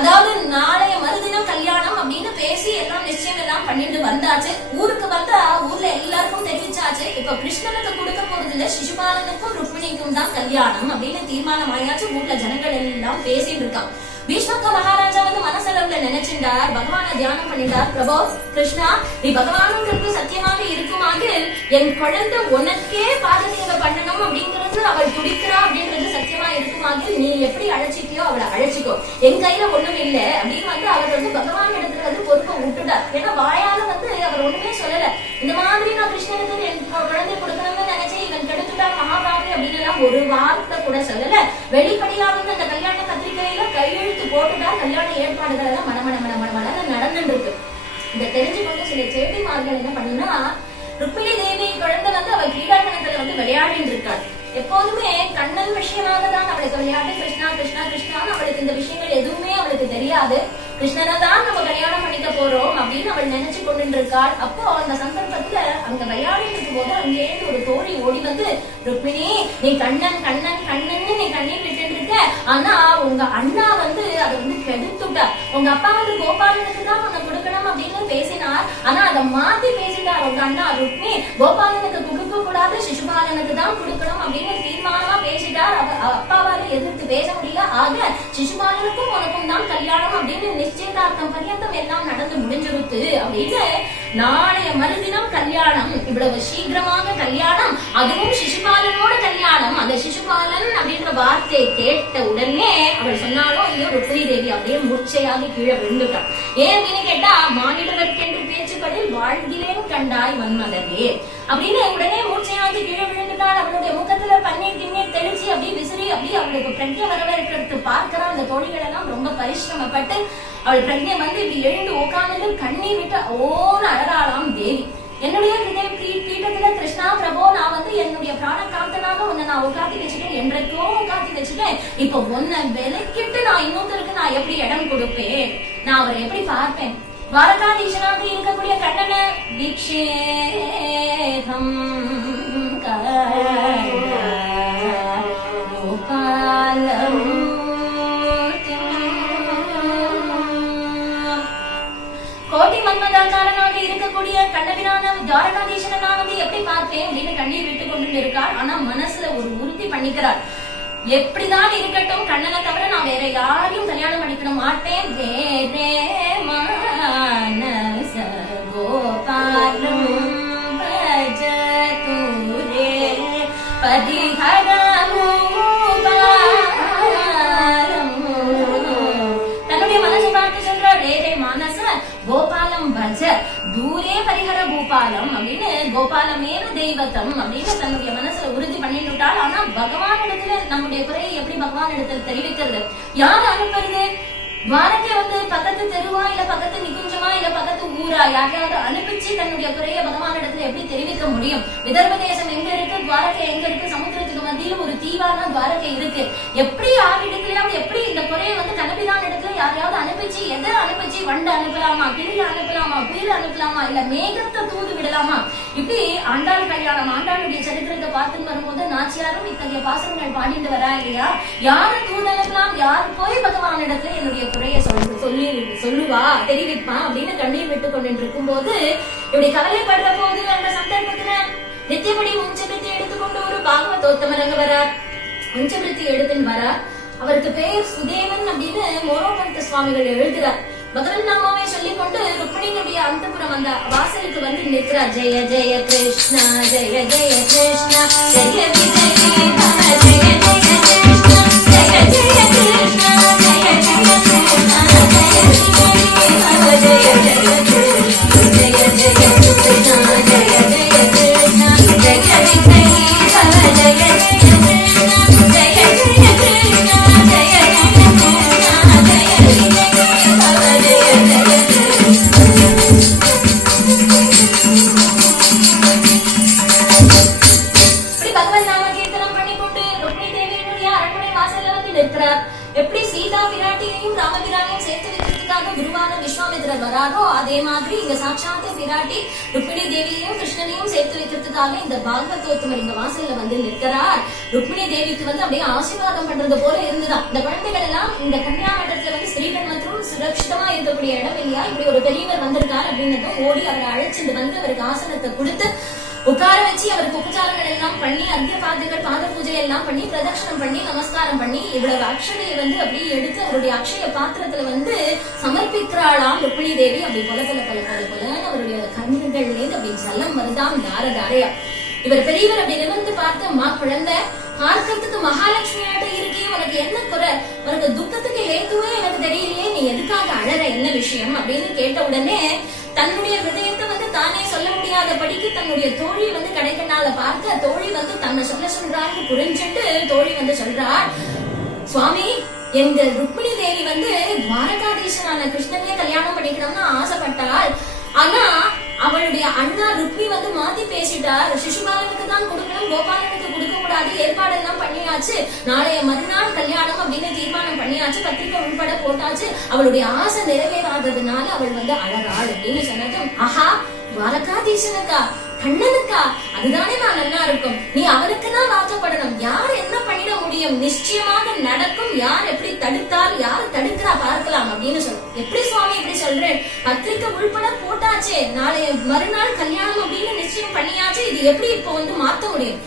அதாவது நாளைய மறுதினம் கல்யாணம் அப்படின்னு பேசி எல்லாம் நிச்சயம் எல்லாம் பண்ணிட்டு வந்தாச்சு. ஊருக்கு வந்தா ஊர்ல எல்லாருக்கும் தெரிவிச்சாச்சு, இப்ப கிருஷ்ணனுக்கு கொடுக்க போறது இல்ல, சிசுபாலனுக்கும் ருக்மிணிக்கும் தான் கல்யாணம் அப்படின்னு தீர்மானம் ஆயாச்சு. ஊர்ல ஜனங்கள் எல்லாம் பேசிட்டு இருக்கான். பீஷ்மக மகாராஜா மனசளவுல நினைச்சிருந்தார், பகவான தியானம் பண்ணிட்டார். பிரபோ கிருஷ்ணா, நீ பகவானுங்கிறது சத்தியமாக இருக்குமாக என் குழந்தை உனக்கே பாதசேவை பண்ணணும் அப்படிங்கிறது அவள் துடிக்கிறா அப்படின்றது சத்தியமா இருக்குமாக நீ எப்படி அழைச்சிட்டியோ அவளை அழைச்சிக்கோ, என் கையில ஒண்ணும் இல்லை அப்படின்னு அவர் பகவான் இடத்துல பொறுப்பை விட்டுட்டார். ஏன்னா வாயால அவர் ஒண்ணுமே சொல்லல. இந்த மாதிரி நான் கிருஷ்ணனுக்கு என் குழந்தை கொடுக்கணும்னு நினைச்சேன், இவன் கெடுத்துட்டான் மகாபாவி அப்படின்னு எல்லாம் ஒரு வார்த்தை கூட சொல்லல. வெளிப்படையா அந்த கல்யாண பத்திரிகையில கையெழுத்து போட்டுட்டார். கல்யாண ஏற்பாடுகள் எல்லாம் மனமன நடந்துட்டு இருக்கு. இதை தெரிஞ்சுக்கொண்டு சில சேட்டிமார்கள் என்ன பண்ணுனா, ருக்மிணி தேவி குழந்தை அவ கிரீடாங்கணத்துல விளையாடிட்டு இருக்காள். எப்போதுமே கண்ணன் விஷயமாக தான் அவளுக்கு விளையாட்டு. கிருஷ்ணா கிருஷ்ணா கிருஷ்ணான்னு அவளுக்கு இந்த விஷயங்கள் எதுவுமே அவளுக்கு தெரியாது. கிருஷ்ணனை தான் நம்ம கல்யாணம் பண்ணிக்க போறோம் அப்படின்னு அவள் நினைச்சு கொண்டு இருக்காள். அப்போ அந்த சந்தர்ப்பத்துல அங்க விளையாடிட்டு இருக்கும் போது அங்கேருந்து ஒரு தோழி ஓடி ருக்மிணி, நீ கண்ணன் கண்ணன் கண்ணன்னு நீ கண்ணீர் விட்டு இருக்க, ஆனா உங்க அண்ணா அதை கெடுத்துட்டா. உங்க அப்பா கோபாலனுக்கு தான் உன்னை கொடுக்கணும் அப்படின்னு பேசினார். ஆனா அதை மாத்தி பேசிட்டார் உங்க அண்ணா. ருக்மி கோபாலனுக்கு கொடுக்க கூடாது, சிசுபாலனுக்கு தான் கொடுக்கணும் அப்படின்னு தீர்மானமா பேசிட்டார். அப்பாவால எதிர்த்து பேச முடியல. ஆக சிசுபாலனுக்கும் உனக்கும் தான் கல்யாணம் அப்படின்னு நிச்சயதார்த்தம் பரியந்தம் எல்லாம் நடந்து முடிஞ்சிருத்து அப்படின்னு நாளைய மறுதினம் கல்யாணம். இவ்வளவு சீக்கிரமாக கல்யாணம், அதுவும் சிசுபாலனோட கல்யாணம். அந்த சிசுபாலன் அப்படின்ற வார்த்தையை கேட்ட உடனே அவள் சொன்னாலும் ஐயோ ருக்மிணி தேவி அப்படியே மூர்ச்சையாகி கீழே விழுந்துட்டான். ஏன் அப்படின்னு கேட்டா, மானிடவர்க்கென்று பேச்சுப்படில் வாழ்கிலேன் கண்டாய் மன்மதவே அப்படின்னு உடனே மூர்ச்சையாகி கீழே விழுந்துட்டாள். அவளுடைய முகத்துல பன்னீர் கிண்ணீர் தெளிச்சு அப்படியே விசிறி அப்படியே அவளுக்கு பிரஜை வரவேற்கிறது பார்க்கிறான். அந்த தோழிகள் எல்லாம் ரொம்ப பரிசிரமப்பட்டு அவள் பிரஜை இப்படி எழுந்து உட்கார்ந்து கண்ணீர் விட்டு ஓன்னு அழறாளாம் தேவி. என்னுடைய ஹிருதய பீட்டத்துல கிருஷ்ணா பிரபோ, நான் என்னுடைய பிராண காந்தனாக உன்னை நான் உட்காத்தி வச்சுட்டேன், என்றைக்கோ உட்காத்தி வச்சுட்டேன். இப்ப உன்னை விலைக்கிட்டு நான் இன்னொருத்தருக்கு நான் எப்படி இடம் கொடுப்பேன்? நான் அவரை எப்படி பார்ப்பேன்? துவாரகாதீசனாக இருக்கக்கூடிய கண்ணன தீக்ஷேகம் கோபாலம் கோட்டி மன்மதாக்காரனாக இருக்கக்கூடிய கண்ணபிரான துவாரகாதீசனாக எப்படி பார்ப்பேன் அப்படின்னு கண்ணீர் விட்டு கொண்டு இருக்கார். ஆனா மனசுல ஒரு உறுதி பண்ணிக்கிறார், எப்படிதான் இருக்கட்டும் கண்ணனை தவிர நான் வேற யாரையும் கல்யாணம் பண்ணிக்க மாட்டேன். வேறே மானச கோபாலம் பஜதுரே பதிஹரமு தன்னுடைய மனசை பார்த்து சொல்றார், ரேரே மானச கோபாலம் பஜ தூரே பரிஹர பூபாலம் அப்படின்னு கோபாலமேவ தெய்வத்தம் அப்படின்னு தன்னுடைய மனசுல உறுதி பண்ணிட்டுட்டாள். ஆனா பகவான் இடத்துல நம்முடைய குறையை எப்படி பகவான் இடத்துல தெரிவிக்கிறது? யார் அனுப்புறது? துவாரகை வந்து பக்கத்து தெருவா இல்ல பக்கத்து நிகுஞ்சமா இல்ல பக்கத்து ஊரா யாரையாவது அனுப்பிச்சு தன்னுடைய குறைய பகவான் இடத்துல எப்படி தெரிவிக்க முடியும்? விதர்ப தேசம் எங்க இருக்கு, துவாரகை எங்க இருக்கு, சமுத்திரத்துக்கு மத்தியில ஒரு தீவான துவாரகை இருக்கு. எப்படி யார் இடத்துலயாவது எப்படி இந்த குறைய வந்து கணபிதான் இடத்துல யாரையாவது அனுப்பிச்சு எதை அனுப்பிச்சு வண்டு அனுப்பலாமா, கிளியில அனுப்பலாமா, புயல அனுப்பலாமா, இல்ல மேகத்தை தூது விடலாமா? இப்படி ஆண்டாள் கல்யாணம் ஆண்டாளுடைய சரித்திரத்தை பார்த்துன்னு வரும்போது நாச்சியாரும் இத்தகைய பாசனங்கள் பாடிட்டு வரா இல்லையா? யாரு தூது அனுப்பலாம், யாரு போய் பகவான் இடத்துல என்னுடைய குறைய சொல்லுவா தெரிவிப்பா அப்படின்னு கண்ணீர் விட்டு கொண்டு இருக்கும் போது இப்படி கவலைப்படுற போது அந்த சந்தர்ப்பத்துல நித்தியபடி உஞ்சபிருத்தி எடுத்துக்கொண்டு ஒரு பாகவதோத்தமர் அங்க வரார். உஞ்சபிருத்தி எடுத்துன்னு வரார். அவருக்கு பெயர் சுதேவன் அப்படின்னு மோரோபந்த சுவாமிகள் எழுதுறார். பகவன் நாமாவை சொல்லிக் கொண்டு ருக்மிணியுடைய அந்தப்புறம் அந்த வாசலுக்கு வந்து நிற்கிறார். ஜெய ஜெய கிருஷ்ணா ஜெய ஜெய கிருஷ்ணா ஜெய விஜய ஜெய ஜெய கிருஷ்ணா ஜெய ஜெய கிருஷ்ணா ஜெய ஜெய கிருஷ்ணா ஜெய ஜெய ஜெய ஜெய கிருஷ்ணா ஜெய ஜெய கிருஷ்ணா ஜெய ஜெய கிருஷ்ணா ஜெய விஜய ஜெய ஜெய கிருஷ்ணா ஜெய ஜெய கிருஷ்ணா ஜெய எப்படி சீதா பிராட்டியையும் ராமபிரானையும் சேர்த்து வைக்கிறதுக்காக குருவான விஸ்வாமித்திரர் வராரோ அதே மாதிரி இங்க சாட்சாத்த பிராட்டி ருக்மிணி தேவியையும் கிருஷ்ணனையும் சேர்த்து வைக்கிறதுக்காக இந்த பாகவதோத்தமர் இங்க வாசல்ல வந்து நிற்கிறார். ருக்மிணி தேவிக்கு வந்து அப்படியே ஆசீர்வாதம் பண்றது போல இருந்துதான். இந்த குழந்தைகள் எல்லாம் இந்த கன்னியாமண்டலத்துல வந்து ஸ்ரீகள் மற்றும் சுரட்சிதமா இருக்கக்கூடிய இடம் இல்லையா, இப்படி ஒரு பெரியவர் வந்திருக்கார் அப்படின்னு ஓடி அவரை அழைச்சிட்டு வந்து அவருக்கு ஆசனத்தை கொடுத்து உட்கார வச்சு அவருக்கு உபச்சாரங்கள் எல்லாம் பண்ணி அத்திய பாதங்கள் பாத பூஜை எல்லாம் பண்ணி பிரதட்சணம் பண்ணி நமஸ்காரம் பண்ணி இவ்வளவு அக்ஷதையை வந்து அப்படியே எடுத்து அவருடைய அக்ஷய பாத்திரத்துல வந்து சமர்ப்பிக்கிறாளாம் ருக்மிணி தேவி. அப்படி கொல கொல கொல கொல கொலன்னு அவருடைய கண்கள்லேருந்து அப்படி ஜலம் வருதாம் தார தாரையா. இவர் பெரியவர் அப்படி நிமிர்ந்து பார்த்து, அம்மா குழந்தை பார்க்கறதுக்கு மகாலட்சுமி ஆட்ட இருக்கே, உனக்கு என்ன குறை, உனக்கு துக்கத்துக்கு ஹேத்துவே எனக்கு தெரியலையே, நீ எதுக்காக அழற, என்ன விஷயம் அப்படின்னு கேட்ட உடனே தன்னுடைய ஹிருதயத்தை வந்து தானே சொல்ல முடியாத படிக்கு தன்னுடைய தோழி வந்து கடைக்கண்ணால பார்க்க தோழி வந்து தன்னை சொல்றான்னு புரிஞ்சுட்டு தோழி வந்து சொல்றாள், சுவாமி எங்க ருக்மிணி தேவி வந்து துவாரகாதீசனான கிருஷ்ணனையே கல்யாணம் பண்ணிக்கணும்னு ஆசைப்பட்டாள். ஆனா அவளுடைய அண்ணா ருக்மி வந்து மாத்தி பேசிட்டார். சிசுபாலனுக்கு தான் கொடுக்கணும், கோபாலனுக்கு கொடுக்க கூடாது, ஏற்பாடு எல்லாம் பண்ணியாச்சு, நாளைய மறுநாள் கல்யாணம் அப்படின்னு தீர்மானம் பண்ணியாச்சு, பத்திரிகை உள்பட போட்டாச்சு, அவளுடைய ஆசை நிறைவேறாததுனால அவள் வந்து அழறாள் அப்படின்னு சொன்னதும், ஆஹா துவாரகாதீசனுக்கா கண்ணனுக்கா, அதுதானே நான் நல்லா இருக்கும், நீ அவனுக்குதான் வாக்கப்படணும், யார் என்ன பண்ணிட முடியும், நிச்சயமாக நடக்கும், யார் எப்படி தடுத்தால் யாரு தடுக்கிறா பார்க்கலாம் அப்படின்னு சொல்ல. எப்படி சுவாமி இப்படி சொல்றேன், பத்திரிக்கை உள்பட போட்டாச்சே, நாளைய மறுநாள் கல்யாணம் அப்படின்னு நிச்சயம் பண்ணியாச்சு, இது எப்படி இப்போ வந்து மாத்த முடியும்,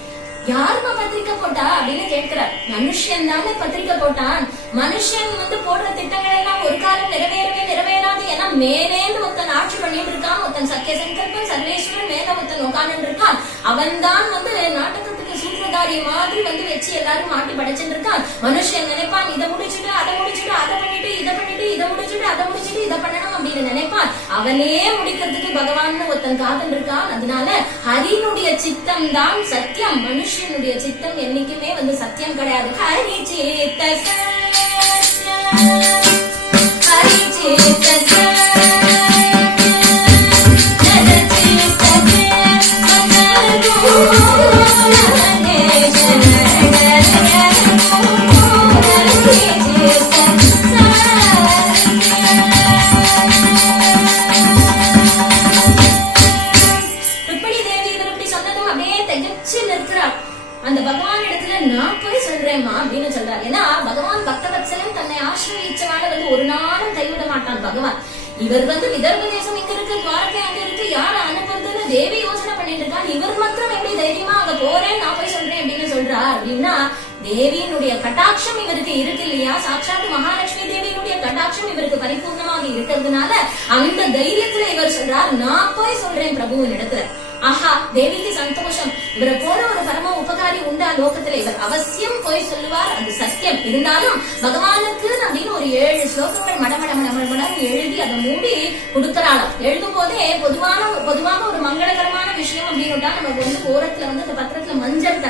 யாருமா பத்திரிக்கை போட்டா அப்படின்னு கேட்கிறார். மனுஷன் தானே பத்திரிக்கை போட்டான், மனுஷன் வந்து போடுற திட்டங்கள் எல்லாம் ஒரு காலம் நிறைவேறாது, ஏன்னா மேலேந்து ஒருத்தன் ஆட்சி பண்ணிட்டு இருக்கான், ஒருத்தன் சத்திய சங்கல்பன் சர்வேஸ்வரன் மேல ஒருத்தன் உட்கார்ந்து இருக்கான், அவன் தான் வந்து நாட்டகத்துக்கு சூத்திரதாரி மாதிரி வந்து வச்சு எல்லாரும் மாட்டி படைச்சுட்டு இருக்கான். மனுஷன் நினைப்பான் இதை முடிச்சுட்டு அதை முடிச்சுட்டு அதை பண்ணிட்டு இதை பண்ணிட்டு இதை முடிச்சுட்டு அதை முடிச்சுட்டு இதை பண்ணணும் அப்படின்னு நினைப்பான், அவனே முடிக்கிறதுக்கு பகவான் ஒருத்தன் காத்துட்டு இருக்கான். அதனால ஹரினுடைய சித்தம் தான் சத்தியம், மனுஷனுடைய சித்தம் என்னைக்குமே வந்து சத்தியம் கிடையாது. ஹரி சித்த ஹரி சித்த அந்த பகவான் இடத்துல நான் போய் சொல்றேன்மா அப்படின்னு சொல்றாரு. ஏன்னா பகவான் பக்தவத்சலன் தன்னை ஆசிரியச்சவால வந்து ஒரு நாளும் கைவிட மாட்டான் பகவான். இவர் வந்து விதர்ப தேசம் இங்க இருக்கு, துவாரகை அங்க இருக்கு, யார அனுப்புறதுன்னு தேவி யோசனை பண்ணிட்டு இருக்கான். இவர் மாத்திரம் எப்படி தைரியமா அங்க போறேன் நான் போய் சொல்றேன் அப்படின்னு சொல்றா அப்படின்னா தேவியினுடைய கட்டாட்சம் இவருக்கு இருக்கு இல்லையா, சாட்சாத் மகாலட்சுமி தேவியினுடைய கட்டாட்சம் இவருக்கு பரிபூர்ணமாக இருக்கிறதுனால அந்த தைரியத்துல இவர் சொல்றார், நான் போய் சொல்றேன் பிரபுவின் இடத்துல. ஆஹா தேவிக்கு சந்தோஷம், இவரை போல ஒரு பரம உபகாரி உண்டா லோகத்துல, இவர் அவசியம் போய் சொல்லுவார், அது சத்தியம். இருந்தாலும் பகவானுக்கு அப்படின்னு ஒரு 7 ஸ்லோகங்கள் மடமடம் எழுதி அதை மூடி கொடுக்கறாளாம். எழுதும் போதே பொதுவாக ஒரு மங்களகரமான விஷயம் அப்படின்னு நமக்கு வந்து ஓரத்துல வந்து அந்த பத்திரத்துல மஞ்சள்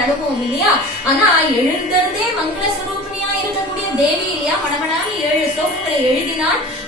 தடவுவோம் இல்லையா, ஆனா எழுதுறதே மங்கள ஸ்வரூபிணியா இருக்கக்கூடிய தேவி இல்லையா, மடமடான்னு 7 ஸ்லோகங்கள்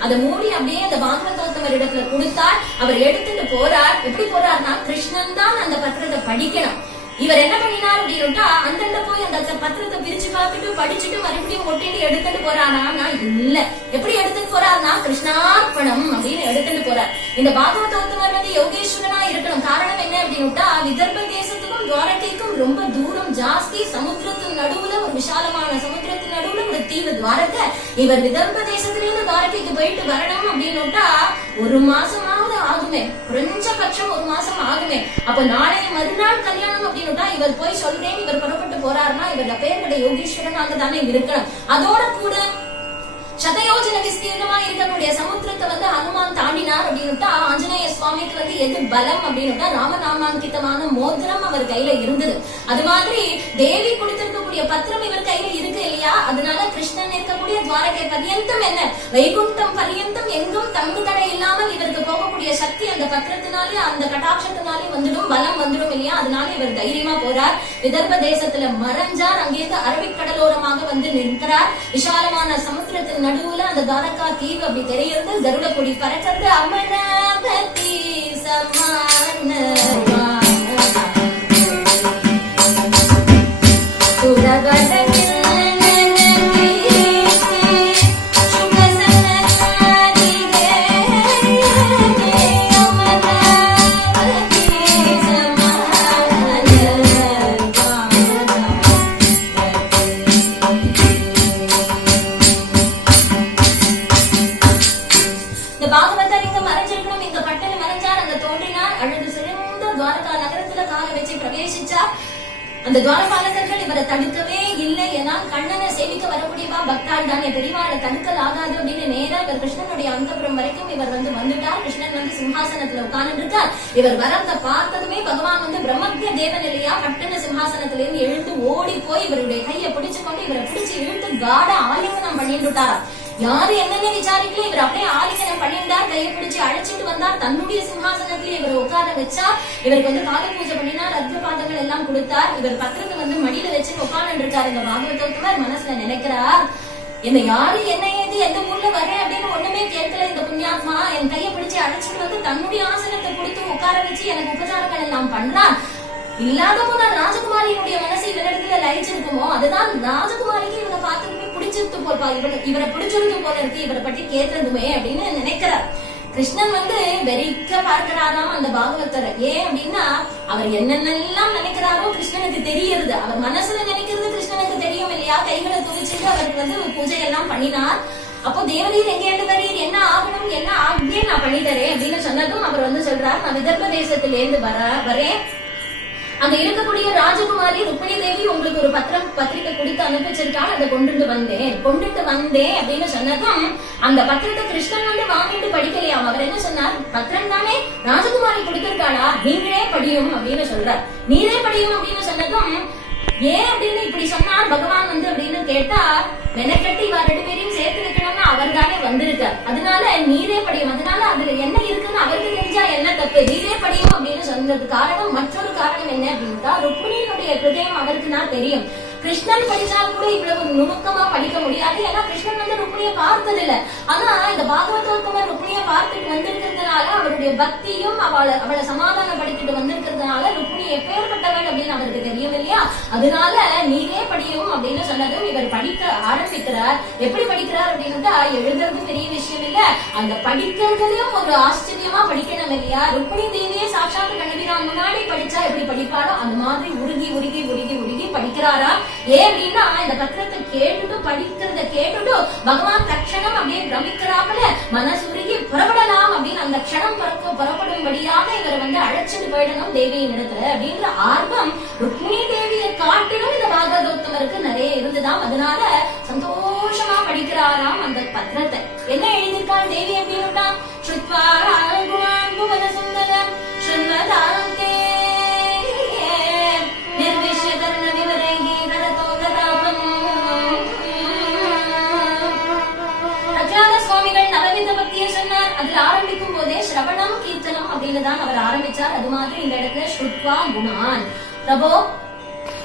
அதை மூடி அப்படியே அந்த பாகவதோத்தமர் இடத்துல கொடுத்தார். அவர் எடுத்துட்டு போறார். எப்படி போறார்னா, கிருஷ்ணன் தான் அந்த பத்திரத்தை படிக்கணும். இவர் என்ன பண்ணினார் அப்படின்னா, அந்தண்ட போய் அந்த பத்திரத்தை பிரிச்சு பார்த்துட்டு படிச்சுட்டு மறுபடியும் ஒட்டிட்டு எடுத்துட்டு போறானா? இல்ல. எப்படி எடுத்துட்டு போறாருனா, கிருஷ்ணார்ப்பணம் அப்படின்னு எடுத்துட்டு போறார். இந்த பாகவதோத்தமர் வந்து யோகேஸ்வரனா இருக்கணும். காரணம் என்ன அப்படின்னா, விதர்ப தேசத்துக்கும் துவாரகைக்கும் ரொம்ப தூரம் ஜாஸ்தி. சமுத்திரத்தின் நடுவுல, ஒரு விசாலமான சமுத்திரத்தின் நடுவுல ஒரு தீவு துவாரகை. இவர் விதர்ப தேசத்திலிருந்து துவாரகைக்கு போயிட்டு வரணும் அப்படின்னுட்டா ஒரு மாசமாவது ஆகுமே, குறைஞ்சபட்சம் ஒரு மாசம் ஆகுமே. அப்ப நாளைய மறுநாள் கல்யாணம் அப்படின்னு இவர் போய் சொல்றேன், இவர் புறப்பட்டு போறாருன்னா இவரோட பெயர்களை யோகீஸ்வரனாக தானே இருக்கணும். அதோட கூட சதயோஜன விஸ்தீர்ணமா இருக்கக்கூடிய சமுத்திரத்தை வந்து ஹனுமான் தாண்டினார் அப்படின்னுட்டா ஆஞ்சநேய சுவாமிக்கு வந்து எது பலம் அப்படின்னுட்டா ராமநாமாங்கிதமான மோதிரம் அவர் கையில இருந்தது. அது மாதிரி தேவி கொடுத்திருக்கக்கூடிய பத்திரம் இவர் கையில இருக்கு இல்லையா? அதனால கிருஷ்ணன் இருக்கக்கூடிய துவாரகை பர்யந்தம் என்ன, வைகுண்டம் பர்யந்தம் எங்கும் தங்கு தடை இல்லாமல் இவருக்கு போகக்கூடிய சக்தி அந்த பத்திரத்தினாலே, அந்த கட்டாட்சத்தினாலே வந்துடும், பலம் வந்துடும் இல்லையா? அதனால இவர் தைரியமா போறார். விதர்ப தேசத்துல மறைஞ்சார். அங்கேயிருந்து அரபிக்கடலோரமாக வந்து நிற்கிறார். விசாலமான சமுத்திரத்தின் நடுவுல அந்த துவாரகா தீவு அப்படி தெரியுது. கருட கொடி பறக்கிறது. அமராவதி சமான அந்த துவாரபாலகர்கள் இவரை தடுக்கவே இல்லை. ஏன்னா கண்ணனை சேவிக்க வரக்கூடியவா பக்தாள் தானே, பெரியவாளை தடுக்கல் ஆகாது அப்படின்னு நேரா இவர் கிருஷ்ணனுடைய அந்தபுரம் வரைக்கும் இவர் வந்து வந்துட்டார். கிருஷ்ணன் வந்து சிம்ஹாசனத்துல உட்கார்ந்து இருக்கார். இவர் வரத பார்த்ததுமே பகவான் வந்து பிரம்மஜ்ய தேவன் இல்லையா, பட்டன சிம்ஹாசனத்துல இருந்து எழுந்து ஓடி போய் இவருடைய கையை பிடிச்சு கொண்டு இவரை பிடிச்சு இழுத்து காட ஆலிங்கனம் பண்ணிட்டுட்டாரா. யாரு என்னன்னு விசாரிக்கல, இவர் அப்படியே ஆலிங்கனம் பண்ணிட்டார். கையை பிடிச்சு அழைச்சிட்டு வந்தார். தன்னுடைய சிம்ஹாசனத்திலே இவர் உட்கார வச்சா. இவருக்கு வந்து பாத பூஜை பண்ணினார். அர்த்த பாதங்கள் எல்லாம் கொடுத்தார். இவர் பத்திரத்தை வந்து மடியில வச்சு உட்கார்ந்து இருக்காரு. இந்த பாகவதோத்தமர் மனசுல நினைக்கிறார், என்ன யாரு என்ன ஏது எந்த ஊர்ல வரேன் அப்படின்னு ஒண்ணுமே கேட்கல இந்த புண்ணியாத்மா. என் கையை பிடிச்சு அழைச்சிட்டு வந்து தன்னுடைய ஆசனத்தை கொடுத்து உட்கார வச்சு எனக்கு உபச்சாரங்கள் எல்லாம் பண்றான். இல்லாத போனா ராஜகுமாரியினுடைய மனசு இவரிடத்துல லயிச்சிருக்குமோ, அதுதான் ராஜகுமாரிக்கு இவரை பார்த்துமே பிடிச்சிருக்கு போல்பா, இவரை பிடிச்சிருக்கு போல இருக்கு, இவரை பற்றி கேட்கறதுமே அப்படின்னு நினைக்கிறார். கிருஷ்ணன் வந்து வெறிக்க பார்க்கிறாராம் அந்த பாகவதரை. ஏன் அப்படின்னா, அவர் என்னென்னலாம் நினைக்கிறாரோ கிருஷ்ணனுக்கு தெரியுது. அவர் மனசுல நினைக்கிறது கிருஷ்ணனுக்கு தெரியும் இல்லையா? கைகளை துணிச்சுட்டு அவருக்கு வந்து பூஜை எல்லாம் பண்ணினார். அப்போ தேவரீர் எங்கேண்டு வரீர், என்ன ஆகணும், என்ன ஆகியே நான் பண்ணித்தரேன் அப்படின்னு சொன்னதும் அவர் வந்து சொல்றார், நான் விதர்ப தேசத்திலேருந்து வரேன். அங்க இருக்கக்கூடிய ராஜகுமாரி ருக்மிணி தேவி உங்களுக்கு ஒரு பத்திரிக்கை கொடுத்து அனுப்பிச்சிருக்காள், அதை கொண்டுட்டு வந்தேன் அப்படின்னு சொன்னதும் அந்த பத்திரத்தை கிருஷ்ணன் வந்து வாங்கிட்டு படிக்கலையாம். அவர் என்ன சொன்னார், பத்திரம் தானே ராஜகுமாரி கொடுத்திருக்காளா, நீங்களே படியும் அப்படின்னு சொல்றார். நீரே படியும் அப்படின்னு சொன்னதும் ஏன் அப்படின்னு இப்படி சொன்னார் பகவான் வந்து அப்படின்னு கேட்டா, மெனக்கட்டி இவ ரெண்டு பேரையும் சேர்த்து வைக்கணும்னா அவர் தானே வந்திருக்கார். அதனால நீரே படியும். அதனால அதுல என்ன இருக்குன்னு அவருக்கு தெரிஞ்சா என்ன தப்பு, நீரே படியும் அப்படின்னு சொன்னது காரணம். மற்றொரு காரணம் என்ன அப்படின்னா, ருக்மிணியினுடைய ஹிருதயம் அவருக்கு நான் தெரியும். கிருஷ்ணன் படிச்சால் கூட இவ்வளவு நுணுக்கமா படிக்க முடியாது. ஏன்னா கிருஷ்ணன் வந்து ருக்மிணியை பார்த்தது இல்ல. ஆனா இந்த பாகவதோத்தமர் ருக்மிணியை பார்த்துட்டு வந்திருக்கிறதுனால அவருடைய பக்தியும் அவளை சமாதானப்படுத்திட்டு வந்திருக்கிறதுனால ருக்மிணி எப்பேற்பட்டவள் அப்படின்னு அவருக்கு தெரியும் இல்லையா? அதனால நீரே படியும் அப்படின்னு சொன்னதும் இவர் படிக்க ஆரம்பிக்கிறார். எப்படி படிக்கிறார் அப்படின்னா, எழுதுறது பெரிய விஷயம் இல்ல, அந்த படிக்கிறதுலயும் ஒரு ஆச்சரியமா படிக்கணும் இல்லையா? ருக்மிணி தேவியே சாட்சாத் கண்ணபிரான் முன்னாடி படிச்சா எப்படி படிப்பாரோ அந்த மாதிரி உருகி உருகி உருகி உருகி படிக்கிறாரா. ஏன் அப்படின்னா, இந்த பத்திரத்தை கேட்டுட்டு படிக்கிறத கேட்டுட்டு பகவான் தட்சணம் அப்படியே பிரமிக்கிறாப்புல மனசுருகி புறப்படலாம் அப்படின்னு அந்த க்ஷணம் புறப்படும்படியாக இவரை வந்து அழைச்சிட்டு போயிடணும் தேவியின் இடத்துல அப்படின்ற ஆர்வம் ருக்மிணி தேவியை காட்டிலும் இந்த பாகவதோத்தமருக்கு நிறைய இருந்துதான். அதனால சந்தோஷமா படிக்கிறாராம் அந்த பத்திரத்தை. என்ன எழுதியிருக்காள் தேவி அப்படின்னா, அதுல ஆரம்பிக்கும் போதே ஸ்ரவணம் கீர்த்தனம் அப்படின்னு தான் அவர் ஆரம்பிச்சார். அது மாதிரி இந்த இடத்துல ஸ்ருத்வா குணான், பிரபோ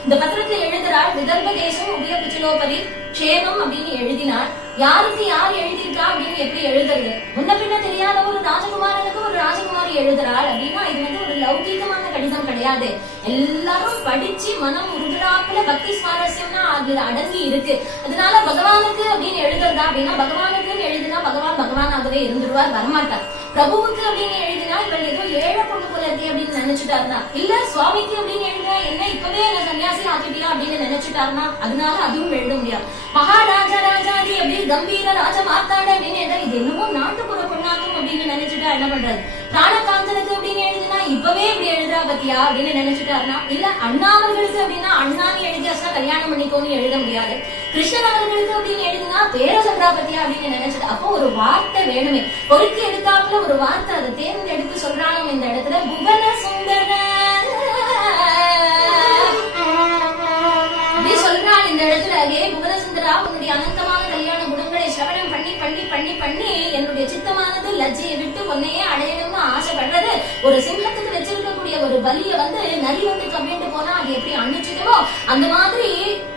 இந்த பத்திரத்துல எழுதுறாள், விதர்ப தேசம் உபய குச்சலோபரி க்ஷேமம் அப்படின்னு எழுதினாள். யாருக்கு யார் எழுதியிருக்கா அப்படின்னு எப்படி எழுதுறது? முன்ன பின்ன தெரியாத ஒரு ராஜகுமாரனுக்கு ஒரு ராஜகுமாரி எழுதுறாள் அப்படின்னா இது ஒரு லௌகீகமான கடிதம் கிடையாது. எல்லாரும் படிச்சு மனம் உருகுறாப்புல பக்தி சுவாரஸ்யம்னா அதுல அடங்கி இருக்கு. அதனால பகவானுக்கு அப்படின்னு எழுதுறதா அப்படின்னா பகவானுக்குன்னு எழுதினா பகவானாகவே இருந்துருவார், வரமாட்டார். பிரபுவுக்கு அப்படின்னு எழுதினா இவள் ஏதோ ஏழை பொண்ணு போல இருக்கே அப்படின்னு நினைச்சுட்டாருனா, இல்ல சுவாமிக்கு அப்படின்னு எழுதினா என்ன இப்பவே என்ன சன்னியாசி ஆக்கிட்டியா அப்படின்னு நினைச்சுட்டாருனா அதனால அதுவும் எழுத முடியாது. மகாராஜா ராஜாதி அப்படி கம்பீர ராஜ மாத்தாட அப்படின்னு இது என்னமோ நாட்டுப்புற பொண்ணாக்கும் அப்படின்னு நினைச்சுட்டா என்ன பண்றது? பிராணகாந்தனுக்கு அப்படின்னு எழுதினா இப்பவே இப்படி எழுதுறா பத்தியா அப்படின்னு நினைச்சுட்டாருனா, இல்ல அண்ணாவர்களுக்கு அப்படின்னா அண்ணான்னு எழுதியாசா கல்யாணம் பண்ணிக்கோன்னு எழுத முடியாது. கிருஷ்ணன் அவர்களுக்கு அப்படின்னு எழுதினா பேர சொல்றா பத்தியா அப்படின்னு நினைச்சிட்டு அப்போ ஒரு வார்த்தை வேணுமே, பொறுக்கி எடுத்தாப்புல ஒரு வார்த்தை அதை தேர்ந்தெடுத்து சொல்றாலும் இந்த இடத்துல புவன சுந்தர சொல்றான். இந்த இடத்துல புவனசுந்தரா உன்னுடைய அனந்தமான கல்யாண குணங்களை சிரவணம் பண்ணி பண்ணி பண்ணி பண்ணி என்னுடைய சித்தமானது லஜ்ஜையை விட்டு உன்னையே அடையணும்னு ஆசைப்படுறது. ஒரு சிங்கத்துக்கு வச்சிருக்கக்கூடிய ஒரு பலிய நரி கவிண்டு போனா அது எப்படி அனுச்சிதமோ அந்த மாதிரி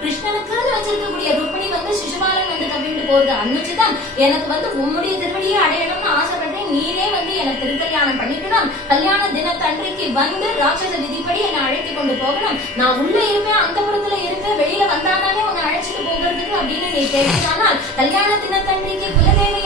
கிருஷ்ணனுக்கு வச்சிருக்கக்கூடிய ருக்மிணி சிசுபாலன் கவிண்டு போறது அனுச்சிதம். எனக்கு உன்னுடைய திருவடியை அடையணும்னு ஆசைப்படுறேன், நீரே எனக்கு திருக்கல்யாணம் பண்ணிக்கணும். கல்யாண தினத்தன்றைக்கு ராட்சச விதிப்படி என்னை அழைத்து கொண்டு போகணும். நான் உள்ள இருப்பேன், அந்த புறத்துல இருப்பேன், வெளியில வந்தாதானே உன்னை அழைச்சிட்டு போகிறதுக்கு அப்படின்னு நீ கேட்டானால் கல்யாண தினத்தன்றைக்கு குலதேவி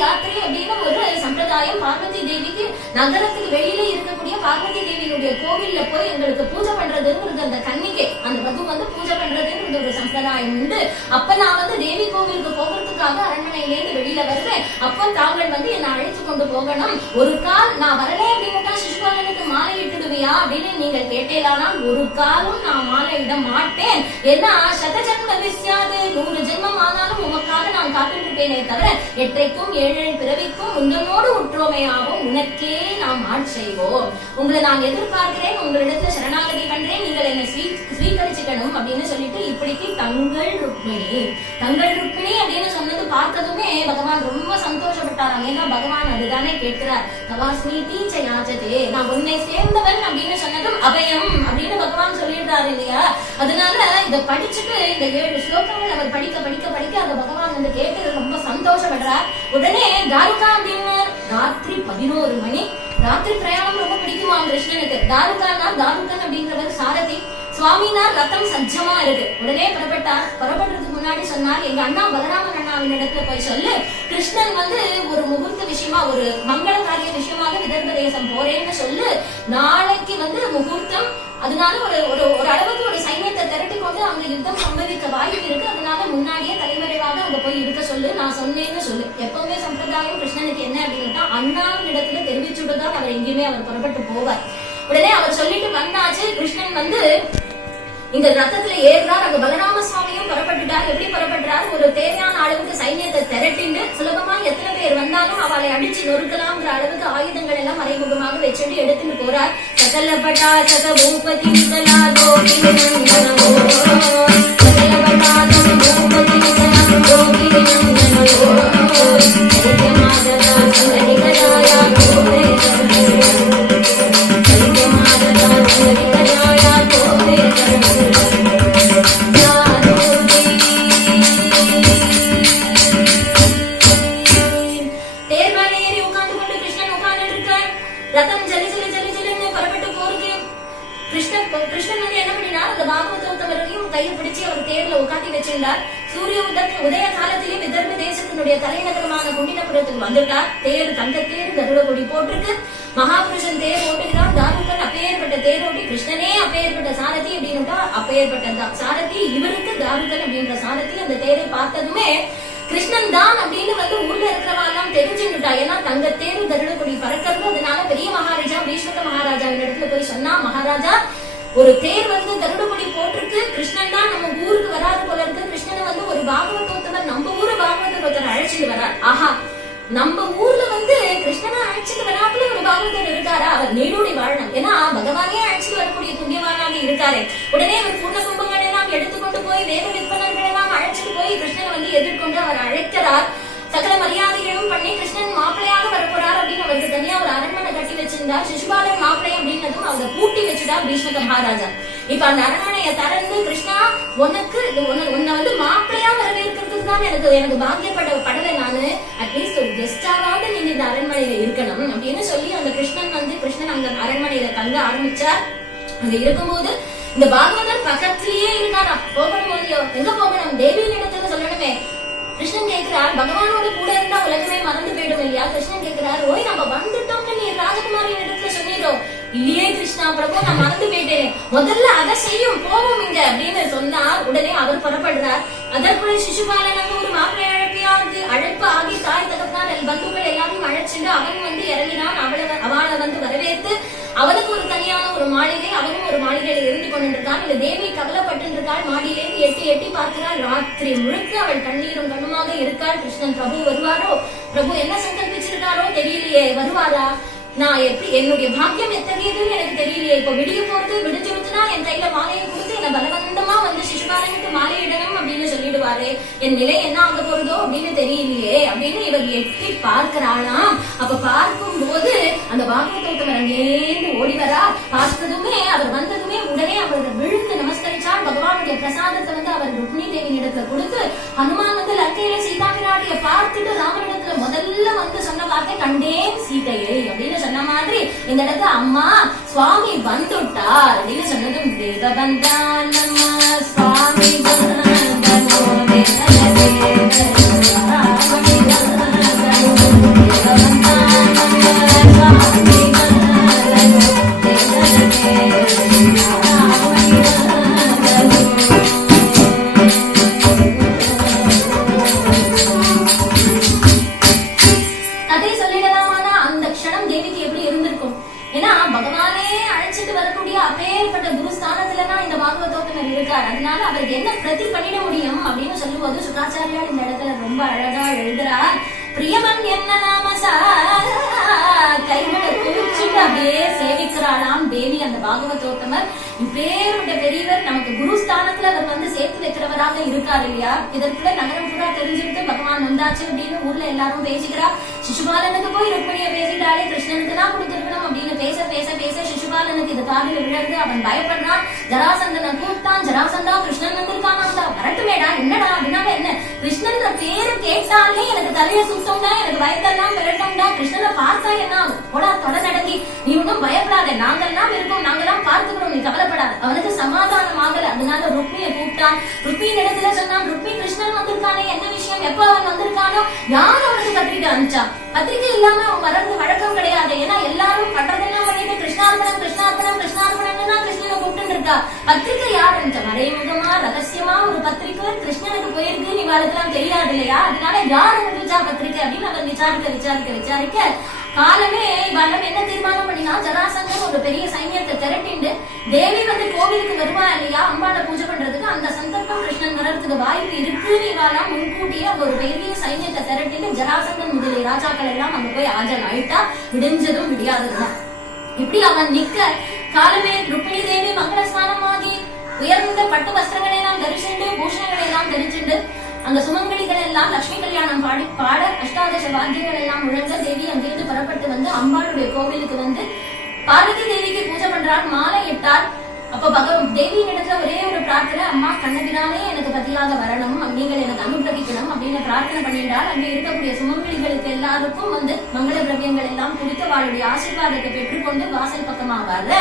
யாத்திரை அப்படின்னு ஒரு சம்பிரதாயம். பார்வதி தேவிக்கு நகரத்துக்கு வெளியில இருக்கக்கூடிய பார்வதி தேவியினுடைய கோவில்ல போய் எங்களுக்கு பூஜை பண்றதுங்கிறது அந்த கன்னிகை அந்த வது பூஜை பண்றதுங்கிறது ஒரு சம்பிரதாயம் உண்டு. அப்ப நான் தேவி கோவிலுக்கு போகிறதுக்காக அரண்மனையிலேருந்து வெளியில வருவேன். அப்ப தாங்கள் என்னை அழைத்து கொண்டு போகணும். ஒரு கால் நான் வரலே அப்படின்னா சிசுபாலனுக்கு மாலை இட்டுடுவியா அப்படின்னு நீங்க கேட்டேலானால் ஒரு காலம் நான் மாலை இட மாட்டேன். ஏன்னா சதஜன்ம விசியாது 100 ஜென்மம் ஆனாலும் உமக்காக நான் காத்துட்டு இருப்பேனே தவிர எற்றைக்கும் 7 பிறவிக்கும் உங்களோடு உற்றோமையாகவும் உனக்கே நாம் ஆட்செய்வோம். உங்களை நான் எதிர்பார்க்கிறேன், உங்களிடத்துல சரணாகதி பண்றேன், நீங்கள் என்னை ஸ்வீகரிச்சுக்கணும் அப்படின்னு சொல்லிட்டு இப்படிக்கு தங்கள் ருக்மிணி அப்படின்னு சொன்னது பார்த்ததுமே பகவான் ரொம்ப சந்தோஷப்பட்டாராம். ஏன்னா பகவான் அதுதானே கேட்கிறார். தவாஸ்மீதி சயாஜதே, நான் உன்னை சேர்ந்தவன் அப்படின்னு சொன்னதும் அபயம் அப்படின்னு பகவான் சொல்லிடுறாரு இல்லையா. அதனால இதை படிச்சுட்டு இந்த 7 ஸ்லோகங்கள் அவர் படிக்க படிக்க படிக்க அந்த பகவான் கேட்டு ரொம்ப சந்தோஷப்படுறார். உடனே தாருகா அப்படின்னு ராத்திரி 11 மணி. ராத்திரி பிரயாணம் ரொம்ப பிடிக்குமா கிருஷ்ணனுக்கு. தாருகன் அப்படிங்கிறவர் சாரதி, சுவாமினார் ரத்தம் சஜ்ஜமா இருக்கு. உடனே புறப்படுறதுக்கு முன்னாடி சொன்னார், எங்க அண்ணா பலராமன் அண்ணாவின் இடத்துல போய் சொல்லு, கிருஷ்ணன் ஒரு முகூர்த்த விஷயமா ஒரு மங்கள காரிய விஷயமாக விதர்ப தேசம் போறேன்னு சொல்லு. நாளைக்கு முகூர்த்தம், அதனால ஒரு அளவுக்கு ஒரு சைன்யத்தை திரட்டி கொண்டு அங்க யுத்தம் சம்பவிக்க வாய்ப்பு இருக்கு. அதனால முன்னாடியே தலைமறைவாக அங்க போய் இருக்க சொல்லு, நான் சொன்னேன்னு சொல்லு. எப்பவுமே சம்பிரதாயம் கிருஷ்ணனுக்கு என்ன அப்படின்னா அண்ணாவின் இடத்துல தெரிவிச்சுட்டுதான் அவர் எங்கேயுமே அவர் புறப்பட்டு போவார். உடனே அவர் சொல்லிட்டு வந்தாச்சு. கிருஷ்ணன் இந்த ரத்தத்துல ஏறுறார். அங்க பலராம சுவாமியும் புறப்பட்டுட்டார். எப்படி புறப்பட்டுறாரு? ஒரு தேவையான அளவுக்கு சைன்யத்தை திரட்டிண்டு சுலபமா எத்தனை பேர் வந்தாலும் அவளை அடிச்சு நொறுக்கலாம்ங்கிற அளவுக்கு ஆயுதங்கள் எல்லாம் மறைமுகமாக வச்சுட்டு எடுத்துட்டு போறார். சகலபட்டா சக பூபதி சூரிய உதய காலத்திலே விதர்ப தேசத்தினுடைய தலைநகரமான குண்டினபுரத்துக்கு வந்துட்டார். தேர் தங்கத்தேர் கருட கொடி போட்டிருக்கு. மகாபுருஷன் தேர் ஓட்டுகிறான். தாருகன் அப்பேற்பட்ட தேரோட்டி, கிருஷ்ணனே அப்பேற்பட்ட சாரதி அப்படின்னுட்டா அப்பேற்பட்ட சாரதி இவருக்கு தாருகன் அப்படின்ற சாரதி. அந்த தேரை பார்த்ததுமே கிருஷ்ணன் தான் அப்படின்னு ஊர்ல இருக்கிறவெல்லாம் தெரிஞ்சுட்டா. ஏன்னா தங்கத்தேர் கருட கொடி பறக்கிறது. அதனால பெரிய மகாராஜா பீஷ்மக மகாராஜாவின் இடத்துல போய் சொன்னா, மகாராஜா ஒரு தேர் கருடபடி போட்டிருக்கு, கிருஷ்ணன் தான் நம்ம ஊருக்கு வராது போல இருக்கு. கிருஷ்ணனை ஒரு பாகவதோத்தவர் நம்ம ஊரு பாகவதர் அழைச்சிட்டு வரார். ஆஹா, நம்ம ஊர்ல கிருஷ்ணனை அழைச்சிட்டு வராப்புல ஒரு பாகவதர் இருக்காரா? அவர் நீடூடி வாழணும். ஏன்னா பகவானே அழைச்சிட்டு வரக்கூடிய புண்ணியவானாக இருக்காரு. உடனே அவர் பூர்ண கும்பங்கள் எல்லாம் எடுத்துக்கொண்டு போய் வேத விற்பனர்கள் எல்லாம் அழைச்சிட்டு போய் கிருஷ்ணனை எதிர்கொண்டு அவர் அழைக்கிறார். சகல மரியாதைகளும் பண்ணி கிருஷ்ணன் மாப்பிள்ளையாக வரப்போறார் அப்படின்னு அவருக்கு தனியா ஒரு அரண்மனை கட்டி வச்சிருந்தார். சிசுபாலன் மாப்பிள்ளை அப்படின்னதும் அவரை பூட்டி வச்சுட்டார் பீஷ்மக மகாராஜா. இப்ப அந்த அரண்மனையை திறந்து கிருஷ்ணா உனக்கு உன்னை வந்து மாப்பிள்ளையா வரவேற்கிறதுக்கு தான் எனக்கு பாக்கியப்படலை. நானு அட்லீஸ்ட் ஒரு கெஸ்டாவது நீங்க இந்த அரண்மனையில இருக்கணும் அப்படின்னு சொல்லி அந்த கிருஷ்ணன் அந்த அரண்மனையில தங்க ஆரம்பிச்சார். அங்க இருக்கும்போது இந்த பாகவதர் பக்கத்திலேயே இருக்காரா. போகணும் இல்லையோ, எங்க போகணும், தேவியின் இடத்துல சொல்லணுமே. கிருஷ்ணன் கேட்கிறார், பகவானோட கூட இருந்தா உலகமே மறந்து போயிடும் இல்லையா? கிருஷ்ணன் கேட்கிறார், ஓய் நம்ம வந்துட்டோம்னு நீ ராஜகுமாரியின் இடத்துல சொன்னீரோ? இல்லையே கிருஷ்ணா பிரபு, நான் மறந்து போயிட்டேன், முதல்ல அதை செய்யும் போவோம் இங்க அப்படின்னு சொன்னார். உடனே அவர் புறப்படுறார். அதற்குள்ள சிசுபாலன் அங்க ஒரு மாப்பிள்ளை அழைப்பு ஆகி தாய் தகப்பனார் பந்துக்கள் எல்லாரும் அழைச்சிட்டு அவன் வந்து இறங்கினான். அவளை வந்து வரவேற்று அவனுக்கு ஒரு தனியான ஒரு மாளிகை, அவனும் ஒரு மாளிகையில இருந்து கொண்டிருக்கான். இந்த தேவி கவலைப்பட்டு இருக்காள். மாடியிலேருந்து எட்டி எட்டி பார்க்கிறாள். ராத்திரி முழுக்க அவள் கண்ணீரும் கண்ணுமாக இருக்காள். கிருஷ்ணன் பிரபு வருவாரோ, பிரபு என்ன சங்கல்பிச்சிருக்காரோ தெரியலையே, வருவாரா, நான் எப்படி என்னுடைய பாக்கியம் எத்தகையதுன்னு எனக்கு தெரியலையே, இப்ப விடிய போறது, விடிஞ்சிருச்சுன்னா என் கையில மாலையை கொடுத்து என்ன பலவந்தமா வந்து சிசுபாலனுக்கு மாலையிடணும் அப்படின்னு சொல்லிடுவாரு, என் நிலை என்ன ஆக போறதோ அப்படின்னு தெரியலையே அப்படின்னு இவர் எட்டி பார்க்கிறாளாம். அப்ப பார்க்கும் போது அந்த பாகவதோத்தமர் அங்கேந்து ஓடி வரா. பார்த்ததுமே அவர் வந்ததுமே உடனே அவர் விழுந்து நமஸ்கரிச்சார். பகவானுடைய பிரசாதத்தை வந்து அவர் ருக்மிணி தேவியின் இடத்துல கொடுத்து, ஹனுமான் வந்து லங்கையில சீதா பிராட்டிய பார்த்துட்டு ராமனிடத்துல முதல்ல வந்து சொன்ன வார்த்தை கண்டேன் சீதையை அப்படின்னு சொன்ன மாதிரி இந்த இடத்துல அம்மா சுவாமி வந்துட்டார் அப்படின்னு சொன்னதும் தேவபந்தான் சுவாமி அதனால அவருக்கு என்ன பிரதி பண்ணிட முடியும் அப்படின்னு சொல்லும்போது சுகாச்சாரியார் இந்த இடத்துல ரொம்ப அழகா எழுதுறார். பிரியமன் என்ன நாமசா கைகளை குளிச்சுட்டு அப்படியே சேவிக்கிறாளாம் தேவி அந்த பாகவதோத்தமர். இப்பேற்பட்ட பெரியவர் நமக்கு குருஸ்தானத்துல அவர் வந்து சேர்த்து வைக்கிறவராக இருக்காரு இல்லையா? இதற்குள்ள நகரம் பூரா தெரிஞ்சுட்டு பகவான் வந்தாச்சு அப்படின்னு ஊர்ல எல்லாரும் பேசிக்கிறா. சிசுபாலனுக்கு போய் ருக்மிணியை பேசிட்டாலே கிருஷ்ணனுக்கு தான் கொடுத்துருக்கணும் அப்படின்னு பேச பேச பேச சிசுபாலனுக்கு இது காதில் விழுந்து அவன் பயப்படுறான். ஜராசந்தனை கூப்பிட்டான். ஜராசந்தா கிருஷ்ணன் வந்திருக்கானா, வரட்டுமேடா, என்னடா அப்படின்னால என்ன, கிருஷ்ணன் பேரு கேட்டாலே எனக்கு தலைய சுத்தம்டா, எனக்கு பயத்தெல்லாம் விரட்டம்டா, கிருஷ்ணனை பார்த்தா என்ன போடா தொட நடக்கி, நீ ஒன்னும் பயப்படாத, நாங்கெல்லாம் இருக்கோம், நாங்கெல்லாம் பார்த்துக்கிறோம், நீ கவலைப்படாத. அவனுக்கு சமாதானம் ஆகல. அதனால ருக்மியை கூப்பிட்டான். ருக்மியின் இடத்துல சொன்னான், ருக்மி கிருஷ்ணன் வந்திருக்கானே, என்ன விஷயம், எப்ப அவன் வந்திருக்கானோ, யார் அவனுக்கு பத்திரிக்கை அனுப்பிச்சா? பத்திரிக்கை இல்லாம அவன் வர்றது வழக்கம் கிடையாது. ஏன்னா எல்லாரும் பண்றதெல்லாம் பண்ணிட்டு கிருஷ்ணார்பணம் கிருஷ்ணார்பணம் கிருஷ்ணார்பணம் தான் கிருஷ்ணனை கூப்பிட்டு இருக்கா. பத்திரிக்கை யார் அனுப்பிச்சா? மறைமுகமா ரகசியமா ஒரு பத்திரிக்கை கிருஷ்ணனுக்கு போயிருக்கு, நீ வாழ்க்கெல்லாம் தெரியாது இல்லையா? அதனால யார் அனுப்பிச்சா பத்திரிக்கை அப்படின்னு அவர் விசாரிக்க காலமே வல்லம் என்ன தீர்மானம் பண்ணினா, ஜராசந்தன் ஒரு பெரிய சைன்யத்தை திரட்டிண்டு தேவி வந்து கோவிலுக்கு வருவா இல்லையா அம்பாளை பூஜை பண்றதுக்கு, அந்த சந்தர்ப்பம் கிருஷ்ணன் வர்றதுக்கு வாய்ப்பு இருக்குன்னு இவாலாம் முன்கூட்டியே ஒரு பெரிய சைன்யத்தை திரட்டிண்டு ஜராசந்தன் முதலிய ராஜாக்கள் எல்லாம் அங்க போய் ஆஜர் ஆயிட்டா. விடிஞ்சதும் விடியாததுதான். இப்படி அவன் நிக்க காலமே ருக்மிணி தேவி மங்கள ஸ்நானமாகி உயர்ந்த பட்டு வஸ்திரங்களை எல்லாம் தரிச்சுண்டு பூஷணங்களை எல்லாம் தரிச்சுண்டு அங்க சுமங்கலிகள் எல்லாம் லட்சுமி கல்யாணம் பாட அஷ்டாதச வாத்தியங்கள் எல்லாம் முழங்க தேவி அங்கிருந்து புறப்பட்டு வந்து அம்பாளுடைய கோவிலுக்கு வந்து பார்வதி தேவிக்கு பூஜை பண்றார். மாலை இட்டார். அப்ப தேவியின் இடத்துல ஒரே ஒரு பிரார்த்தனை, அம்மா கண்ணபிரானே எனக்கு பதியாக வரணும், நீங்கள் எனக்கு அனுகிரகிக்கணும் அப்படின்னு பிரார்த்தனை பண்ணிட்டால் அங்கே இருக்கக்கூடிய சுமங்கலிகளுக்கு எல்லாருக்கும் வந்து மங்கள திரவியங்கள் எல்லாம் கொடுத்து அவளுடைய ஆசீர்வாதத்தை பெற்றுக்கொண்டு வாசல் பக்கமா வர,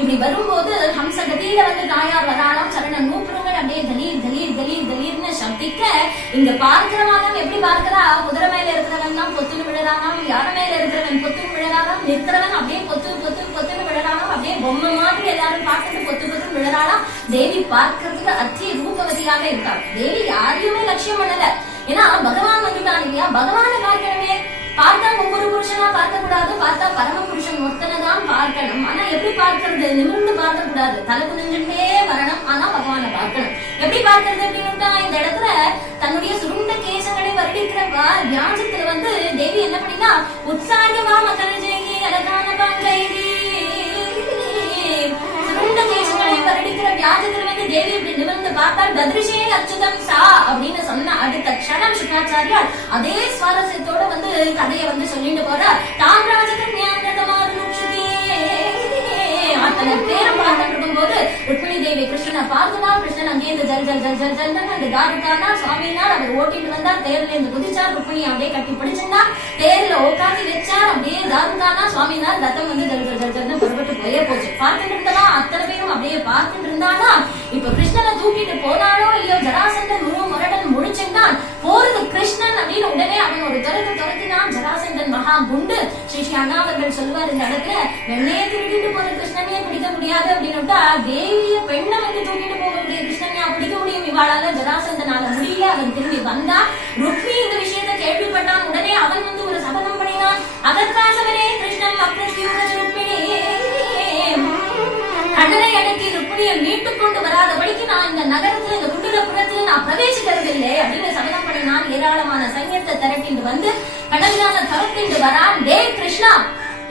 இப்படி வரும்போது ஹம்சகதியில வந்து தாயார் வராளாம். சரண நூற்றுங்கள் அப்படியே கலீர் கலீர் கலீர் கலீர்னு சப்திக்க இங்க பார்க்கிறவங்க எப்படி பார்க்கிறா, குதிரை மேல இருக்கிறவன் தான் பொத்துன்னு விழறானாம், யாரை மேல இருக்கிறவன் பொத்துன்னு விழறானாம், நிற்கிறவன் அப்படியே பொத்து பொத்து பொத்துன்னு விழறானாம், அப்படியே பொம்மை மாதிரி எல்லாரும் பார்த்துட்டு பொத்து பொத்துன்னு விழறாளாம். தேவி பார்க்கறதுக்கு அத்திய ரூபவதியாக இருக்காள். தேவி யாரையுமே லட்சியம் பண்ணல. ஏன்னா பகவான் வந்துட்டான் இல்லையா, பகவானை பார்க்கணுமே. பார்த்தா ஒவ்வொரு புருஷனா பார்க்க கூடாது, பார்த்தா பரம புருஷன் ஒருத்தனைதான் பார்க்கணும். ஆனா எப்படி பார்க்கறது, நிமிர்ந்து பார்க்க கூடாது, தலை குனிஞ்சுட்டே வரணும். ஆனா பகவானை பார்க்கணும். எப்படி பார்க்கறது அப்படின்னா, இந்த இடத்துல தன்னுடைய சுருண்ட கேசங்களை வருடிக்கிற வியாஜத்துல வந்து தேவி என்ன பண்ணினா, உற்சாகமா மக்கரஜேகி அழகான பாங்கைதி சுருண்ட கேசங்களை வருடிக்கிற வியாஜத்துல வந்து தேவி இப்படி நிமிர்ந்து பார்த்தால் தத்ரிஷே அச்சுதம் சா அப்படின்னு சொன்ன அடுத்த க்ஷணம் சுகாச்சாரியார் அதே சுவாரஸ்யத்தோட வந்து கதையை வந்து சொல்லிட்டு போற. தாம்ராஜகன்யா அத்தனை பேரை பார்த்துட்டு இருக்கும் போது ருக்மிணி ஜல் ஜல் ஜல் ஜல் ஜல் அந்த தாருக்கானா சுவாமினார் அவர் ஓட்டிட்டு வந்தார். தேர்ல இருந்து குதிச்சார். ருக்மிணி அப்படியே கட்டி பிடிச்சிருந்தா. தேர்ல உட்காந்து வச்சார். அப்படியே தாருக்கானா சுவாமினார் ரத்தம் வந்து ஜல் ஜல் ஜல் ஜல் புறப்பட்டு போயே போச்சு. பார்த்துட்டு இருந்தவா அத்தனை பேரும் அப்படியே பார்த்துட்டு இருந்தானா. இப்ப கிருஷ்ணனை தூக்கிட்டு போனானோ இல்லையோ ஜராசந்தன் முரடன் முழிச்சுட்டான். போறது கிருஷ்ணன் அப்படின்னு உடனே அவன் ஒரு துரத்தினான். ஜராசந்தன் மகா குண்டு. ஸ்ரீ அண்ணா அவர்கள் சொல்லுவார் இந்த இடத்துல, வெண்ணையை திருடிட்டு போற கிருஷ்ணனையே பிடிக்க முடியாது அப்படின்னுட்டா தேவிய பெண்ணை வந்து தூக்கிட்டு போகக்கூடிய கிருஷ்ணனையா பிடிக்க முடியும்? இவாளால ஜராசந்தனால முடியல. அவன் திரும்பி வந்தான். ருக்மி இந்த விஷயத்தை கேள்விப்பட்டான். உடனே அவன் வந்து ஒரு சபதம் பண்ணினான். அதற்காகவரே கிருஷ்ணன் கண்ணனை அடக்கி ருக்மிணியை மீட்டுக் கொண்டு வராதபடிக்கு நான் இந்த நகரத்துல இந்த குண்டலபுரத்துல நான் பிரவேசிக்கிறதில்லை அப்படின்னு சபதம் பண்ணினான். ஏராளமான சைன்யத்தை திரட்டிட்டு வந்து கடலான துரத்திட்டு வரான். டே கிருஷ்ணா,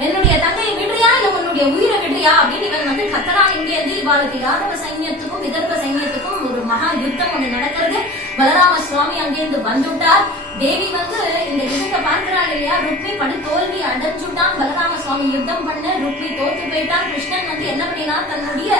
என்னுடைய தங்கையை விடுறியா இல்ல உன்னுடைய உயிரை விடுறியா அப்படின்னு இவன் வந்து கத்தரான். இங்கே இருந்து இவாளுக்கு யாதவ சைன்யத்துக்கும் விதர்ப சைன்யத்துக்கும் ஒரு மகா யுத்தம் ஒண்ணு நடக்கிறது. பலராம சுவாமி அங்கிருந்து வந்துட்டார். தேவி வந்து இந்த யுத்தத்தை பார்க்கிறாள் இல்லையா. ருக்மி படு தோல்வி அடைஞ்சுட்டான். பலராம சுவாமி யுத்தம் பண்ண ருக்மி தோத்து போயிட்டான். கிருஷ்ணன் வந்து என்ன பண்ணினா, தன்னுடைய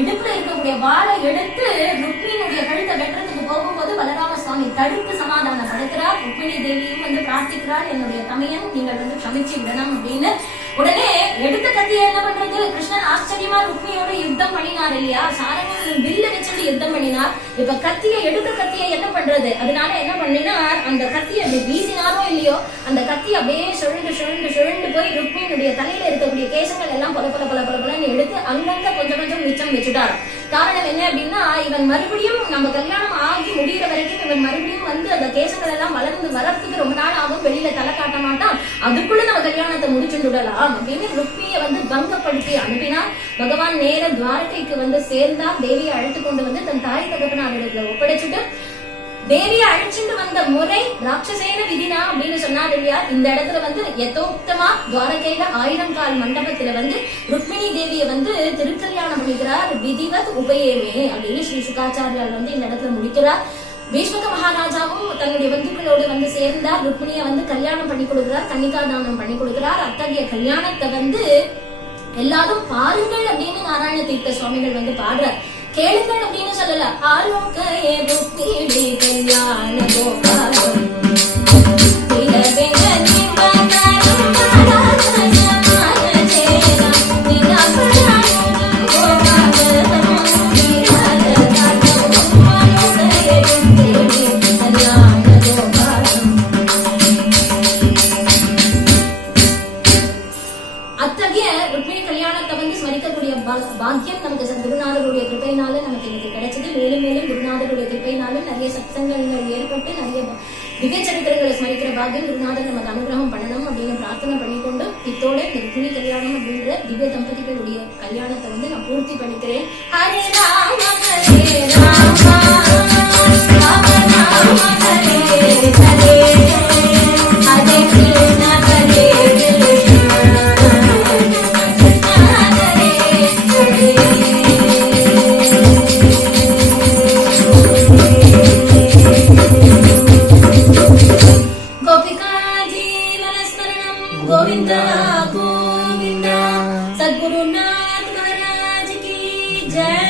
இடுப்புல இருக்கக்கூடிய வாளை எடுத்து ருக்மியினுடைய கழுத்தை வெட்டுறதுக்கு போகும்போது பலராம சுவாமி தடுத்து சமாதானப்படுத்துறார். ருக்மிணி தேவியும் வந்து பிரார்த்திக்கிறார், என்னுடைய தமையன் நீங்கள் வந்து க்ஷமிச்சு விடணும் அப்படின்னு. உடனே எடுத்த கத்தியை என்ன பண்றது? கிருஷ்ணன் ஆச்சரியமா ருக்மியோட யுத்தம் பண்ணினார் இல்லையா. சாரங்கன் வில்ல வச்சுட்டு யுத்தம் பண்ணினார். இப்ப கத்தியை எடுத்த கத்தியை என்ன பண்றது? அதனால என்ன பண்ணினார், அந்த கத்தியை அப்படி வீசினாரோ இல்லையோ அந்த கத்தி அப்படியே சுழண்டு போய் ருக்மியினுடைய தலையில இருக்கக்கூடிய கேசங்கள் எல்லாம் பல பல பல பல பலன்னு எடுத்து அங்கங்க கொஞ்சம் கொஞ்சம் மிச்சம் வச்சுட்டார். காரணம் என்ன அப்படின்னா, இவன் மறுபடியும் நம்ம கல்யாணம் ஆகி முடிகிற வரைக்கும் இவன் மறுபடியும் வந்து அந்த கேசங்கள் எல்லாம் வளர்ந்து வரத்துக்கு ரொம்ப நாள் ஆகும். வெளியில தலை காட்ட மாட்டான். அதுக்குள்ள நம்ம கல்யாணத்தை முடிச்சுட்டு விடலாம் அப்படின்னு ருக்மியை வந்து பங்கப்படுத்தி அனுப்பினார். பகவான் நேர துவாரகைக்கு வந்து சேர்ந்தார். தேவியை அழைத்து கொண்டு வந்து தன் தாய் தகப்பனாரிடத்துல ஒப்படைச்சிட்டு தேவியை அழைச்சிட்டு வந்த முறை ராட்சசேன விதினா அப்படின்னு சொன்னார் இல்லையா. இந்த இடத்துல வந்து யதோக்தமா துவாரகையில 1000 கால் மண்டபத்துல வந்து ருக்மிணி தேவியை வந்து திருக்கல்யாணம் பண்ணிக்கிறார். விதிவத் உபயமே அப்படின்னு ஸ்ரீ சுகாச்சாரியார் வந்து இந்த இடத்துல முடிக்கிறார். பீஷ்மக மகாராஜாவும் தன்னுடைய பந்துக்களோடு வந்து சேர்ந்தார். ருக்மிணியை வந்து கல்யாணம் பண்ணி கொடுக்கிறார். கன்னிகா தானம் பண்ணி கொடுக்கிறார். அத்தகைய கல்யாணத்தை வந்து எல்லாரும் பாருங்கள் அப்படின்னு நாராயண தீர்த்த சுவாமிகள் வந்து பாடுறார். கேளுங்கள் அப்படின்னு சொல்லல. ஆலோகயே ருக்மிணி கல்யாண கோபாலம் பாக்கியம் நமக்கு குருநாதருடைய கிருப்பையினால நமக்கு இன்னைக்கு கிடைச்சது. மேலும் மேலும் குருநாதருடைய கிருப்பையினாலும் நிறைய சத்சங்கங்கள் ஏற்பட்டு நிறைய திவ்ய சரித்திரங்களை ஸ்மரிக்கிற பாக்கியம் குருநாதர் நமக்கு அனுகிரகம் பண்ணணும் அப்படின்னு பிரார்த்தனை பண்ணிக்கொண்டு இத்தோட இந்த ருக்மிணி கல்யாணம் அப்படின்ற திவ்ய தம்பதிகளுடைய கல்யாணத்தை வந்து நான் பூர்த்தி பண்ணிக்கிறேன். ஹரே ராம ஹரே ராம ராம ராம ஹரே ஹரே ஹரே கிருஷ்ண ஹரே गोविंदा गोविंदा। सद्गुरुनाथ महाराज की जय।